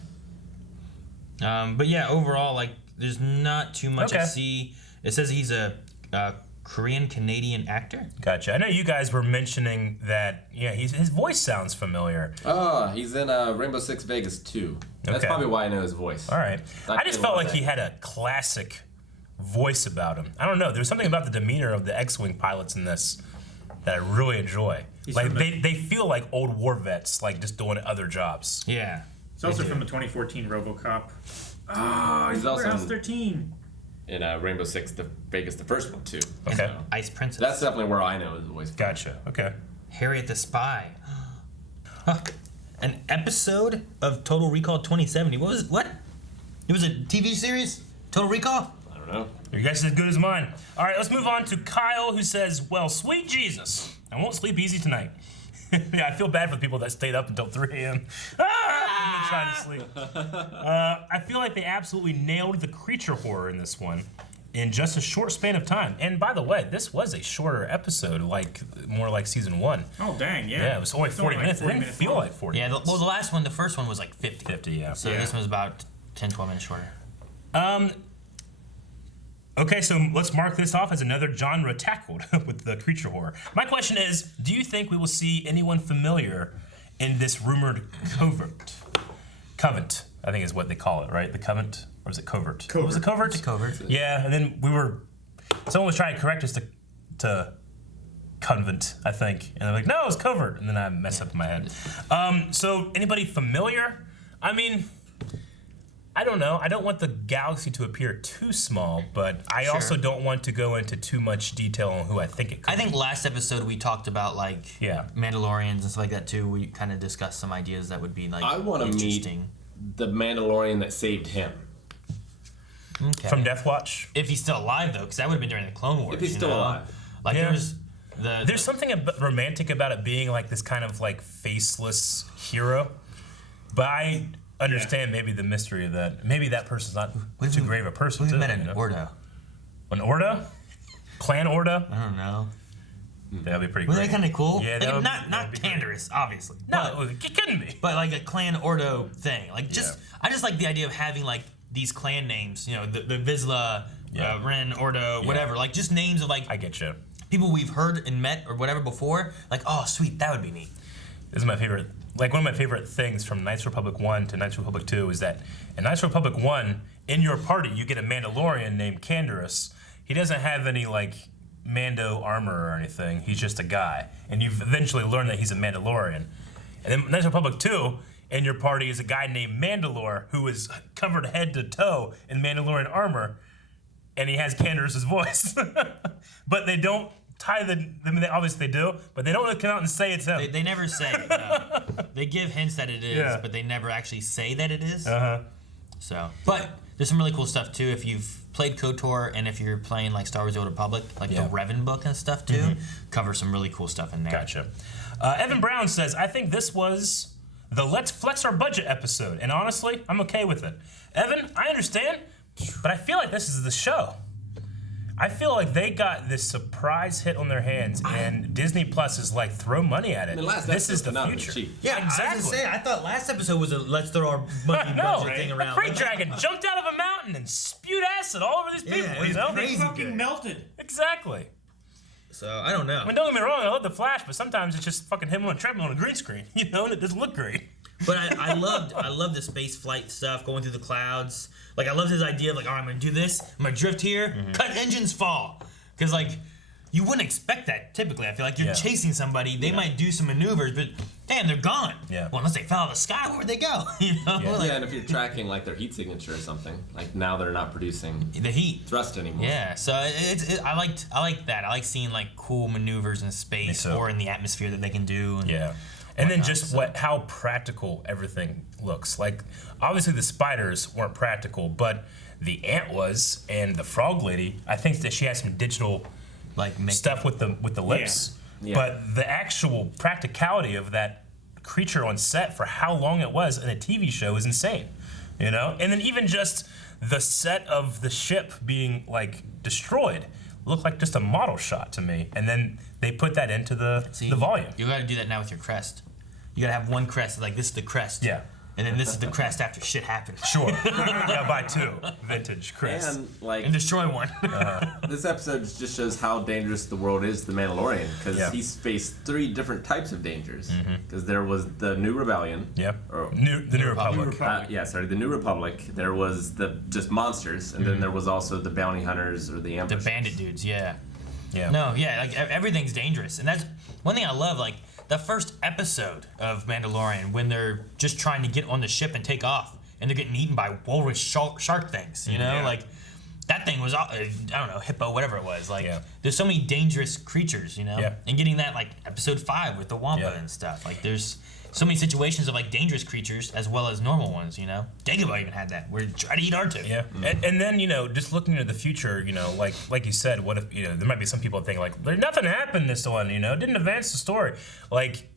But yeah, overall, like, there's not too much Okay. I see. It says he's a Korean-Canadian actor. Gotcha. I know you guys were mentioning that, his voice sounds familiar. Oh, he's in Rainbow Six Vegas 2. That's Okay. probably why I know his voice. All right. I just felt like he had a classic voice about him. I don't know. There's something about the demeanor of the X-Wing pilots in this that I really enjoy. Like they feel like old war vets, like just doing other jobs. Yeah. It's also from the 2014 RoboCop. Oh, he's also Warehouse 13. in Rainbow Six Vegas, the first one too. Okay. So Ice Princess. that's definitely where I know his voice. Gotcha. Okay. Harriet the Spy. An episode of Total Recall 2070. What? It was a TV series? Total Recall? I don't know. Your guess is as good as mine. All right, let's move on to Kyle, who says, well, sweet Jesus, I won't sleep easy tonight. Yeah, I feel bad for the people that stayed up until 3 a.m. Trying to sleep. I feel like they absolutely nailed the creature horror in this one in just a short span of time. And by the way, this was a shorter episode, like more like season 1. Oh dang, yeah. Yeah, it was only 40 minutes. It didn't feel long. like 40 Yeah, minutes. the last one, the first one was like 50. 50, yeah. So this one's about 10, 12 minutes shorter. Okay, so let's mark this off as another genre tackled with the creature horror. My question is, do you think we will see anyone familiar in this rumored Covent, I think is what they call it, right? The Covent? Or is it Covert? Covert. Was it Covert? It's Covert. Yeah, and then someone was trying to correct us to Convent, I think. And they're like, no, it's Covert. And then I messed up in my head. So anybody familiar? I mean, I don't know. I don't want the galaxy to appear too small, but I also don't want to go into too much detail on who I think it could I think last episode we talked about like Mandalorians and stuff like that too. We kind of discussed some ideas that would be like I want to meet interesting. the Mandalorian that saved him. Okay. From Death Watch. If he's still alive though, because that would have been during the Clone Wars. If he's still alive. Like Yeah. there's something romantic about it being like this kind of like faceless hero, but I understand maybe the mystery of that. Maybe that person's not too great of a person. Who's too, met an Ordo? An Ordo? Clan Ordo? I don't know. That'd be pretty Wasn't great. that kind of cool? Yeah, like, that not would be Canderous, obviously. No, it couldn't be. But like a Clan Ordo thing. Like I just like the idea of having like these clan names. You know, the Vizsla, Ren, Ordo, whatever. Like just names of like I get you. people we've heard and met or whatever before. Like, oh sweet, that would be neat. This is my favorite like one of my favorite things from Knights Republic 1 to Knights Republic 2 is that in Knights Republic 1, in your party, you get a Mandalorian named Canderous. He doesn't have any, like, Mando armor or anything. He's just a guy. And you eventually learn that he's a Mandalorian. And then Knights Republic 2, in your party is a guy named Mandalore who is covered head to toe in Mandalorian armor, and he has Canderous' voice. But they don't tie I mean, obviously they do, but they don't really come out and say it's him. They never say it, no. They give hints that it is, but they never actually say that it is. So, but there's some really cool stuff too. If you've played KOTOR and if you're playing like Star Wars: The Old Republic, like the Revan book and stuff too, cover some really cool stuff in there. Gotcha. Evan Brown says, I think this was the Let's Flex Our Budget episode, and honestly, I'm okay with it. Evan, I understand, but I feel like this is the show. I feel like they got this surprise hit on their hands, and Disney Plus is like, throw money at it. This is the future. Yeah, exactly. I was gonna say, I thought last episode was a let's throw our money budget thing around. The Great Dragon jumped out of a mountain and spewed acid all over these people, you know? They fucking melted. Exactly. So, I don't know. I mean, don't get me wrong, I love the Flash, but sometimes it's just fucking him on a treadmill on a green screen, you know, and it doesn't look great. But I loved the space flight stuff, going through the clouds. Like, I loved his idea of, like, all right, I'm gonna do this, I'm gonna drift here, cut engines, fall. Because, like, you wouldn't expect that typically. I feel like you're chasing somebody, they might do some maneuvers, but damn, they're gone. Well, unless they fell out of the sky, where would they go? You know? Like, and if you're tracking, like, their heat signature or something, like, now they're not producing the heat thrust anymore. Yeah, so I like that. I like seeing, like, cool maneuvers in space or in the atmosphere that they can do. And And then just how practical everything looks. Like, obviously the spiders weren't practical, but the ant was, and the frog lady, I think that she has some digital stuff with the lips. But the actual practicality of that creature on set for how long it was in a TV show is insane. You know? And then even just the set of the ship being, like, destroyed looked like just a model shot to me. And then they put that into the volume. You gotta do that now with your crest. You gotta have one crest, like this is the crest. Yeah. And then this is the crest after shit happens. Sure. You gotta buy 2 vintage crests. And, like, and destroy one. This episode just shows how dangerous the world is to the Mandalorian, because he's faced 3 different types of dangers. Because there was the New Rebellion. Or the New Republic. The New Republic. There was the just monsters, and then there was also the bounty hunters or the ambushes. The bandit dudes, like everything's dangerous. And that's one thing I love, like, the first episode of Mandalorian, when they're just trying to get on the ship and take off, and they're getting eaten by walrus shark things, you know? Like, that thing was, I don't know, hippo, whatever it was. Like, there's so many dangerous creatures, you know? And getting that, like, episode 5 with the Wampa and stuff. Like, there's so many situations of, like, dangerous creatures as well as normal ones, you know? Dagobah even had that, where they try to eat R2. And then, you know, just looking into the future, you know, like you said, what if, you know, there might be some people thinking, like, there's nothing happened this one, you know? It didn't advance the story. Like,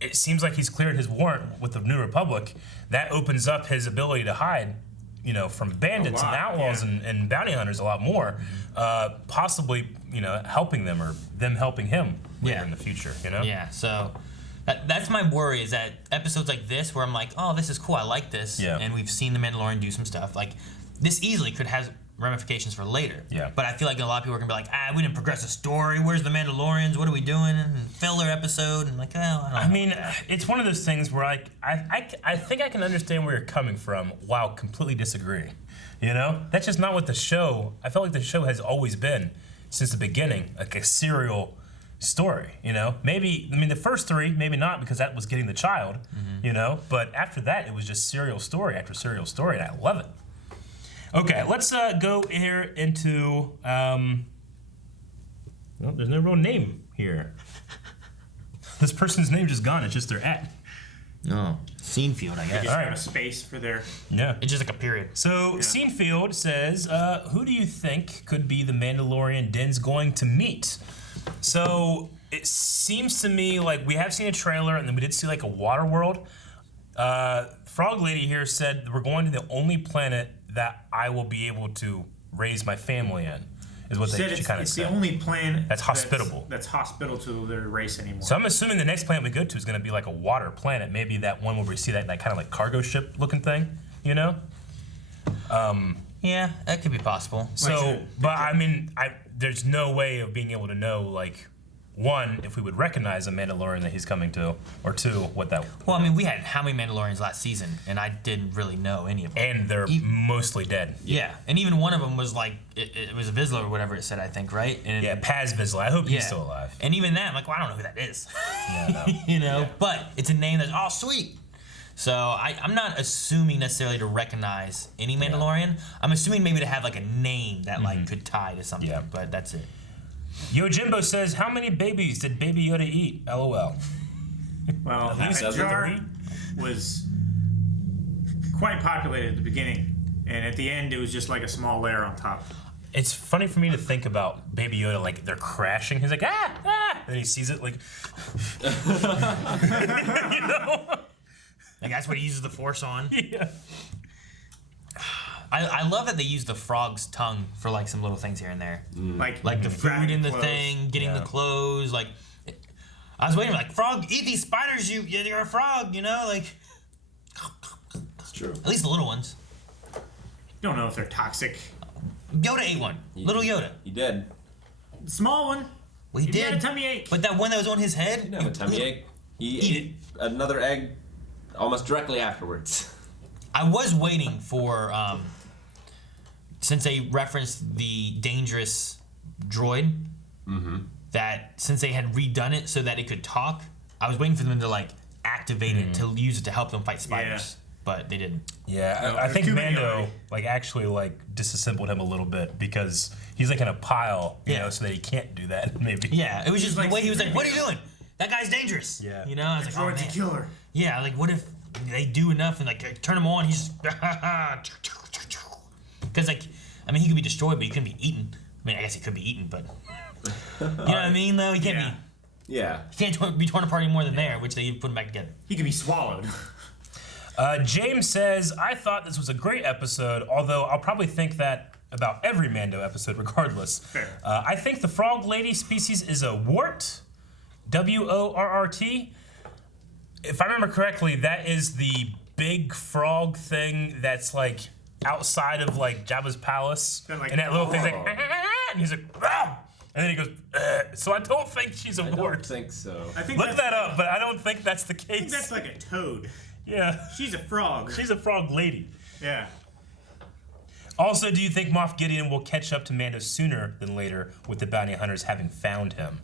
it seems like he's cleared his warrant with the New Republic. That opens up his ability to hide, you know, from bandits and outlaws and bounty hunters a lot more. Possibly, you know, helping them or them helping him later in the future, you know? So that's my worry, is that episodes like this where I'm like, oh, this is cool, I like this, and we've seen the Mandalorian do some stuff. Like, this easily could have ramifications for later. But I feel like a lot of people are gonna be like, we didn't progress the story. Where's the Mandalorians? What are we doing? And filler episode. And like, I mean, it's one of those things where I think I can understand where you're coming from while completely disagreeing. You know, that's just not what the show. I felt like the show has always been since the beginning, like a serial story. You know, maybe the first 3, maybe not, because that was getting the child. You know, but after that, it was just serial story after serial story, and I love it. Okay, let's go here into, well, there's no real name here. This person's name just gone, it's just their @ No, Scenefield, I guess. Just have a space for their... It's just like a period. So, Scenefield says, who do you think could be the Mandalorian Din's going to meet? So, it seems to me like we have seen a trailer, and then we did see like a water world. Frog Lady here said, we're going to the only planet that I will be able to raise my family in, is what she kind of said. It's the only planet that's hospitable. That's hospitable to their race anymore. So I'm assuming the next planet we go to is going to be like a water planet. Maybe that one where we see that kind of like cargo ship looking thing, you know? Yeah, that could be possible. So, but I mean, there's no way of being able to know like one, if we would recognize a Mandalorian that he's coming to, or two, what that. Well, I mean, we had how many Mandalorians last season, and I didn't really know any of them. And they're mostly dead. Yeah, and even one of them was like it was a Vizsla or whatever it said, I think, right? And Yeah, Paz Vizsla. I hope he's still alive. And even that, I'm like, well, I don't know who that is. Yeah, no. You know, but it's a name that's sweet. So I'm not assuming necessarily to recognize any Mandalorian. I'm assuming maybe to have like a name that like could tie to something. Yeah. But that's it. Yojimbo says, how many babies did Baby Yoda eat? LOL. Well, At least that jar 3? was quite populated at the beginning, and at the end it was just like a small layer on top. It's funny for me to think about Baby Yoda, like they're crashing. He's like, ah! And he sees it like, you know? Like that's what he uses the Force on. Yeah. I love that they use the frog's tongue for like some little things here and there. Like the food in the clothes. thing, getting the clothes. Like I was waiting for like, frog, eat these spiders. You're a frog, you know, like. It's true. At least the little ones. Don't know if they're toxic. Yoda ate one. Little Yoda. He did. The small one. Well, he He did. had a tummy ache. But that one that was on his head. He didn't have a tummy ache. He Eat ate another egg almost directly afterwards. I was waiting for, since they referenced the dangerous droid, that since they had redone it so that it could talk, I was waiting for them to like activate it to use it to help them fight spiders, but they didn't. Yeah, No, I there's think too many Mando already. like actually like disassembled him a little bit because he's like in a pile, you know, so that he can't do that. Maybe. Yeah, it was just like the way he was like, "What are you doing? That guy's dangerous." Yeah. You know, I was like, "Oh Droid's a man." killer. Yeah, like what if they do enough and like turn him on? He's because like I mean he could be destroyed, but he couldn't be eaten. I mean I guess he could be eaten, but you know what I mean though. He can't Yeah. be. Yeah. He can't be torn apart any more than there, which they put him back together. He could be swallowed. James says, I thought this was a great episode, although I'll probably think that about every Mando episode regardless. Fair. I think the frog lady species is a wart, W-O-R-R-T. If I remember correctly, that is the big frog thing that's like outside of like Jabba's palace. Like, and that little thing's like, and he's like, ah! And then he goes, so I don't think she's a I wart. don't think so. I think Look that's, that up, but I don't think that's the I think case. that's like a toad. Yeah. She's a frog. She's a frog lady. Yeah. Also, do you think Moff Gideon will catch up to Mando sooner than later with the bounty hunters having found him?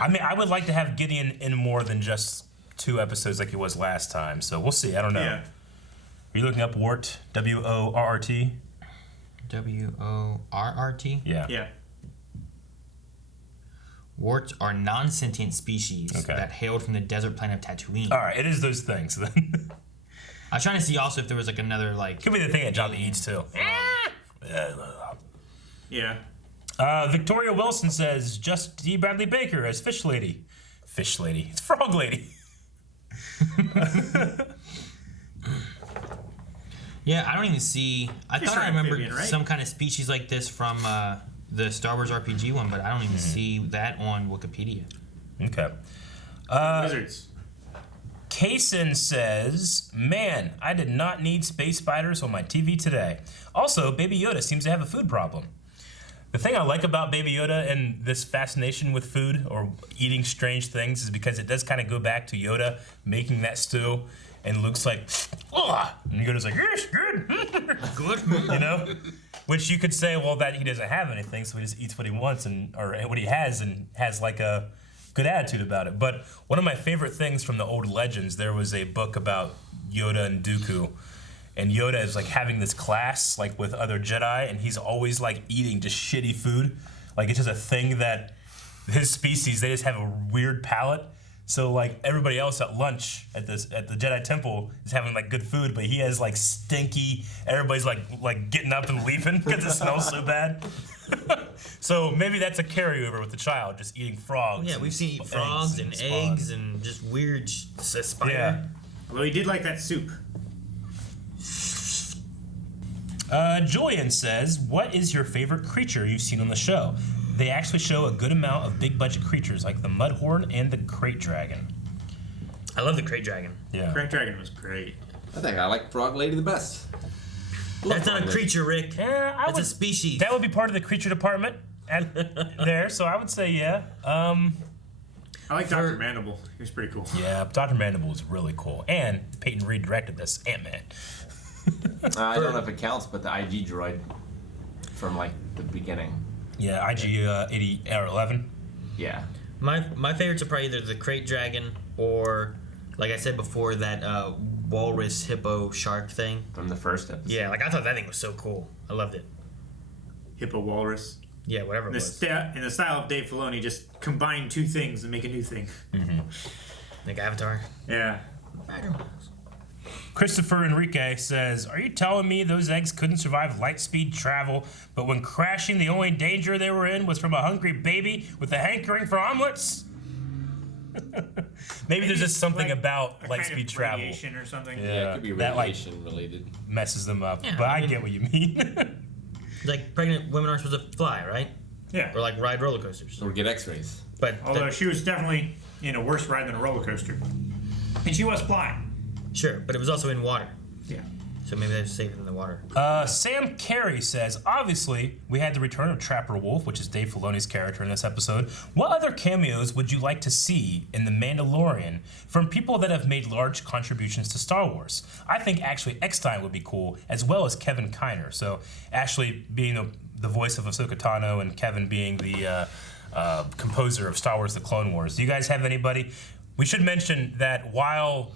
I mean, I would like to have Gideon in more than just 2 episodes like he was last time, so we'll see. I don't know. Yeah. Are you looking up Wart? W-O-R-R-T? W-O-R-R-T? Yeah. Yeah. Warts are non-sentient species Okay. that hailed from the desert planet of Tatooine. All right, it is those things. Then. I was trying to see also if there was like another like. Could be the thing that Jabba eats too. Yeah. Victoria Wilson says, just D. Bradley Baker as Fish Lady. Fish Lady. It's Frog Lady. Yeah, I don't even see. I Fish thought I are remembered amphibian, right? some kind of species like this from the Star Wars RPG one, but I don't even see that on Wikipedia. Okay. Wizards. Kaysen says, man, I did not need space spiders on my TV today. Also, Baby Yoda seems to have a food problem. The thing I like about Baby Yoda and this fascination with food or eating strange things is because it does kind of go back to Yoda making that stew, and Luke's like, ugh, and Yoda's like, yes, good, good, you know? Which you could say, well, that he doesn't have anything, so he just eats what he wants or what he has and has like a good attitude about it. But one of my favorite things from the old legends, there was a book about Yoda and Dooku, and Yoda is like having this class like with other Jedi, and he's always like eating just shitty food. Like it's just a thing that his species, they just have a weird palate. So like everybody else at lunch at the Jedi Temple is having like good food, but he has like stinky. Everybody's like getting up and leaving because it smells so bad. So maybe that's a carryover with the child, just eating frogs. Yeah, we've seen frogs and eggs and just weird spider. Yeah. Although he did like that soup. Julian says, what is your favorite creature you've seen on the show? They actually show a good amount of big budget creatures like the Mudhorn and the Crate Dragon. I love the Crate Dragon. Yeah. Crate Dragon was great. I think I like Frog Lady the best. That's not a creature, Rick. Yeah, That's a species. That would be part of the creature department there, so I would say yeah. I like Dr. Mandible. He was pretty cool. Yeah, Dr. Mandible was really cool. And Peyton Reed directed this, Ant-Man. I don't know if it counts, but the IG droid from like the beginning. Yeah, IG 80 or 11. Yeah. My favorites are probably either the Crate Dragon or, like I said before, that walrus hippo shark thing. From the first episode. Yeah, like I thought that thing was so cool. I loved it. Hippo walrus. Yeah, whatever it was. In the style of Dave Filoni, just combine two things and make a new thing. Like Avatar. Yeah. Christopher Enrique says, "Are you telling me those eggs couldn't survive light speed travel, but when crashing, the only danger they were in was from a hungry baby with a hankering for omelets?" Maybe there's just something like about light kind of speed travel. radiation or something. Yeah, it could be that, like, radiation related. Messes them up. Yeah, but I I mean- get what you mean. Like pregnant women aren't supposed to fly, right? Yeah. Or like ride roller coasters. Or get X-rays. But Although she was definitely in a worse ride than a roller coaster. And she was flying. sure, but it was also in water. Yeah. So maybe they just saved it in the water. Sam Carey says, "Obviously, we had the return of Trapper Wolf, which is Dave Filoni's character in this episode. What other cameos would you like to see in The Mandalorian from people that have made large contributions to Star Wars? I think actually Eckstein would be cool, as well as Kevin Kiner." So Ashley being the voice of Ahsoka Tano and Kevin being the composer of Star Wars The Clone Wars. Do you guys have anybody? We should mention that while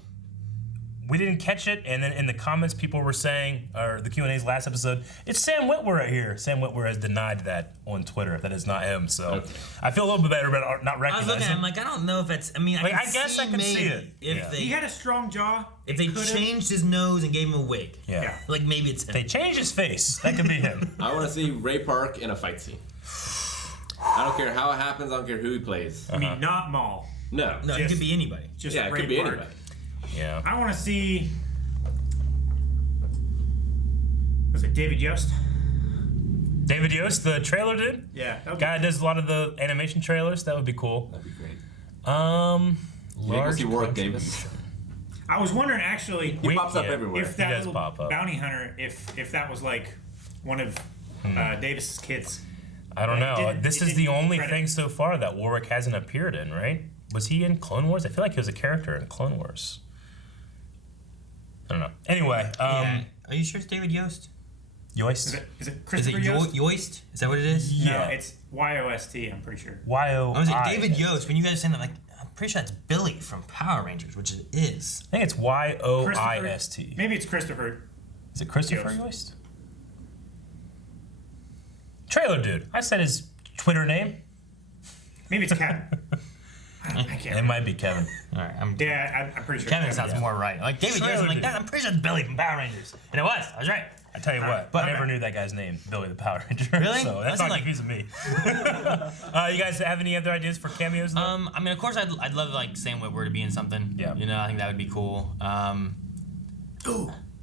we didn't catch it, and then in the comments people were saying, or the Q&A's last episode, it's Sam Witwer right here. Sam Witwer has denied that on Twitter. That is not him. So Okay. I feel a little bit better about not I was recognizing looking at him him. like, I don't know if that's. I mean, Like, I I guess I can maybe see it. If Yeah. they He had a strong jaw. if they Could've- changed his nose and gave him a wig, Yeah. like maybe it's. They changed his face. That could be him. I want to see Ray Park in a fight scene. I don't care how it happens. I don't care who he plays. I mean, not Maul. No. No, it Just- could be anybody. Just Yeah, it Ray could be Park. anybody. Yeah. I want to see. Was it David Yost? David Yost, the trailer dude? Yeah. that would Guy that does a lot of the animation trailers. That would be cool. That'd be great. Large You think we'll see Warwick contribution. Davis? I was wondering actually He pops up yeah. everywhere. if that does little pop up. bounty hunter, if that was like one of Davis's kids. I don't It know. didn't- This it is the didn't only credit. thing so far that Warwick hasn't appeared in, right? Was he in Clone Wars? I feel like he was a character in Clone Wars. I don't know. Anyway, Yeah. Are you sure it's David Yost? Yoist. Is it Is it Christopher Yost? Yoist? Is that what it is? Yeah. No, it's YOST. I'm pretty sure. Y-O-I. I was like David Yost. When you guys are saying that, I'm like, I'm pretty sure that's Billy from Power Rangers, which it is. I think it's Y-O-I-S-T. Maybe it's Christopher. Is it Christopher Yost. Yoist? Trailer dude. I said his Twitter name. Maybe it's Kevin. I can't. It Remember. might be Kevin. All right, I'm. Yeah, I'm pretty sure. Kevin it's sounds more right. Like David Yost, I'm like, Trailer I'm pretty sure it's Billy from Power Rangers, and it was. I was right. I tell you what, but- I never knew that guy's name, Billy the Power Ranger. Really? So that's That's not like- confusing me. You guys have any other ideas for cameos? Though? I mean, of course, I'd love like Sam Witwer to be in something. Yeah. You know, I think that would be cool.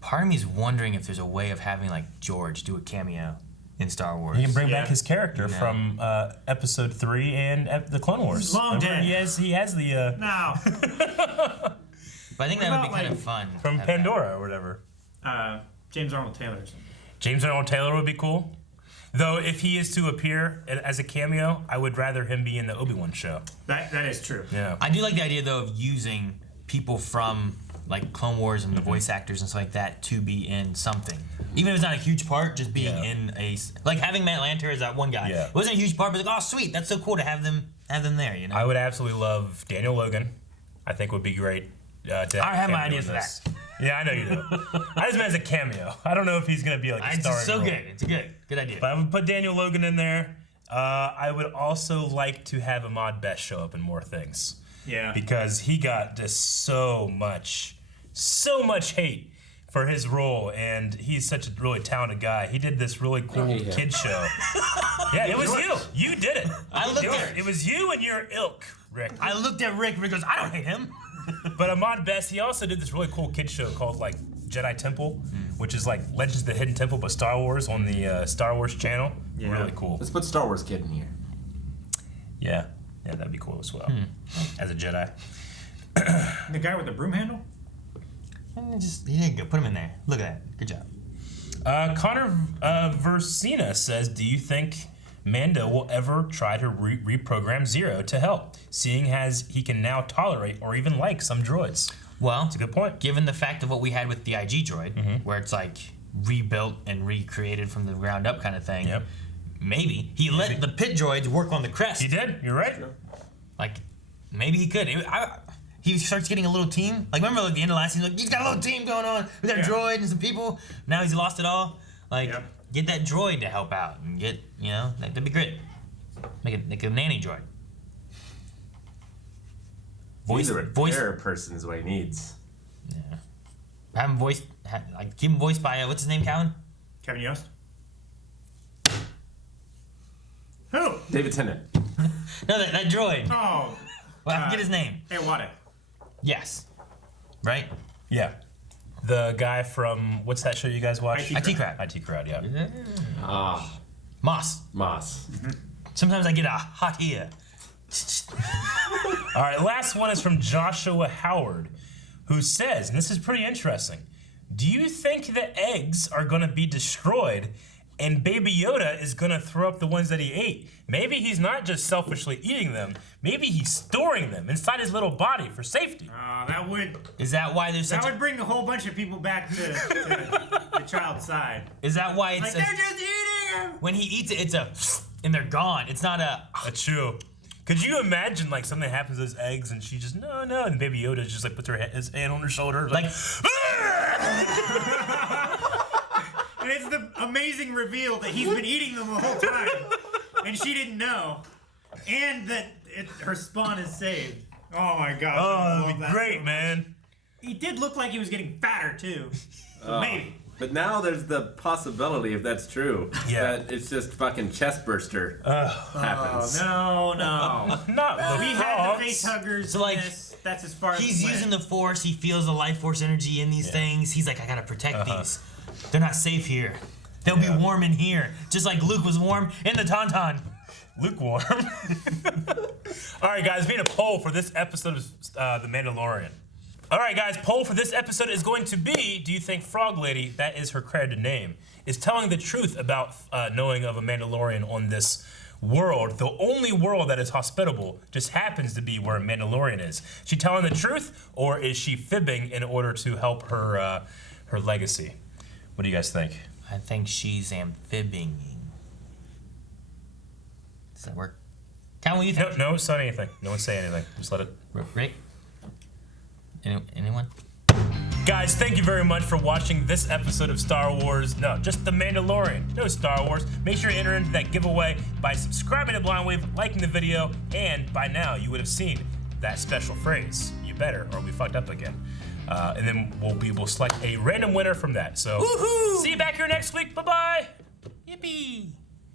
Part of me is wondering if there's a way of having like George do a cameo in Star Wars. He can bring Yeah. back his character Yeah. from Episode 3 and the Clone Wars. He's long Remember, dead. He has the No. But I think What that would be about, kind of like, fun. to from have that. Pandora or whatever. James Arnold Taylor. Or something. James Arnold Taylor would be cool. Though if he is to appear as a cameo, I would rather him be in the Obi-Wan show. That is true. Yeah. I do like the idea though of using people from like Clone Wars and the voice actors and stuff like that to be in something. Even if it's not a huge part, just being in a like having Matt Lanter as that one guy. Yeah. It wasn't a huge part, but like, oh sweet, that's so cool to have them there. You know. I would absolutely love Daniel Logan. I think would be great. To I have my cameo ideas in for this. Yeah, I know you do. I just meant as a cameo. I don't know if he's gonna be like a It's starring just so role. good. It's a good idea. But I would put Daniel Logan in there. I would also like to have Ahmad Best show up in more things. Yeah. Because he got just so much hate for his role, and he's such a really talented guy. He did this really cool kid show. Yeah, it was you. You did it. I looked at It was you and your ilk, Rick. I looked at Rick. Rick goes, I don't hate him. But Ahmad Best, he also did this really cool kid show called like Jedi Temple, which is like Legends of the Hidden Temple but Star Wars on the Star Wars channel. Yeah. Really cool. Let's put Star Wars kid in here. Yeah, that'd be cool as well. As a Jedi. The guy with the broom handle? And just there you go. Put him in there. Look at that. Good job. Connor Versina says, do you think Mando will ever try to reprogram Zero to help, seeing as he can now tolerate or even like some droids. Well, that's a good point. Given the fact of what we had with the IG droid, where it's like rebuilt and recreated from the ground up kind of thing, maybe he let the pit droids work on the crest. He did. You're right. Like, maybe he could. He starts getting a little team. Like, remember, like the end of last season, like he's got a little team going on. We got a droid and some people. Now he's lost it all. Like, get that droid to help out and get, that'd be great. Make a nanny droid. He's a repair person is what he needs. Yeah. Have him voiced, keep him voiced by, what's his name, Callan? Kevin Yost? Who? David Tennant. No, that droid. Oh. Well, get his name. Hey, what? Yes. Right? Yeah. The guy from, what's that show you guys watch? IT Crowd. IT Crowd, yeah. Moss. Mm-hmm. Sometimes I get a hot ear. All right, last one is from Joshua Howard, who says, and this is pretty interesting, do you think the eggs are going to be destroyed and Baby Yoda is going to throw up the ones that he ate? Maybe he's not just selfishly eating them. Maybe he's storing them inside his little body for safety. That would... Is that why there's That would bring a whole bunch of people back to the child's side. Is that why it's... Like, they're just eating him! When he eats it, it's a... And they're gone. It's not a... That's true. Could you imagine, like, something happens to those eggs and she just, no, and Baby Yoda just, like, puts his hand on her shoulder. Like... And it's the amazing reveal that he's been eating them the whole time. And she didn't know. And that her spawn is saved. Oh my gosh. Oh, that'd be great, man. He did look like he was getting fatter, too. Maybe. But now there's the possibility, if that's true, that it's just fucking chest burster happens. Oh, no. Not the We had the face huggers. So, like, that's as far as he's using the Force. He feels the life force energy in these things. He's like, I gotta protect these. They're not safe here. They'll be warm in here, just like Luke was warm in the Tauntaun. Lukewarm. All right, guys, we need a poll for this episode of The Mandalorian. All right, guys, poll for this episode is going to be, do you think Frog Lady, that is her credited name, is telling the truth about knowing of a Mandalorian on this world, the only world that is hospitable, just happens to be where a Mandalorian is? She telling the truth, or is she fibbing in order to help her her legacy? What do you guys think? I think she's amphibbing. Does that work? Cal, what do you think? No, say anything. No one say anything. Just let it. Rick? Anyone? Guys, thank you very much for watching this episode of Star Wars. No, just The Mandalorian. No Star Wars. Make sure you enter into that giveaway by subscribing to Blind Wave, liking the video, and by now you would have seen that special phrase. You better, or we fucked up again. And then we'll select a random winner from that. So, see you back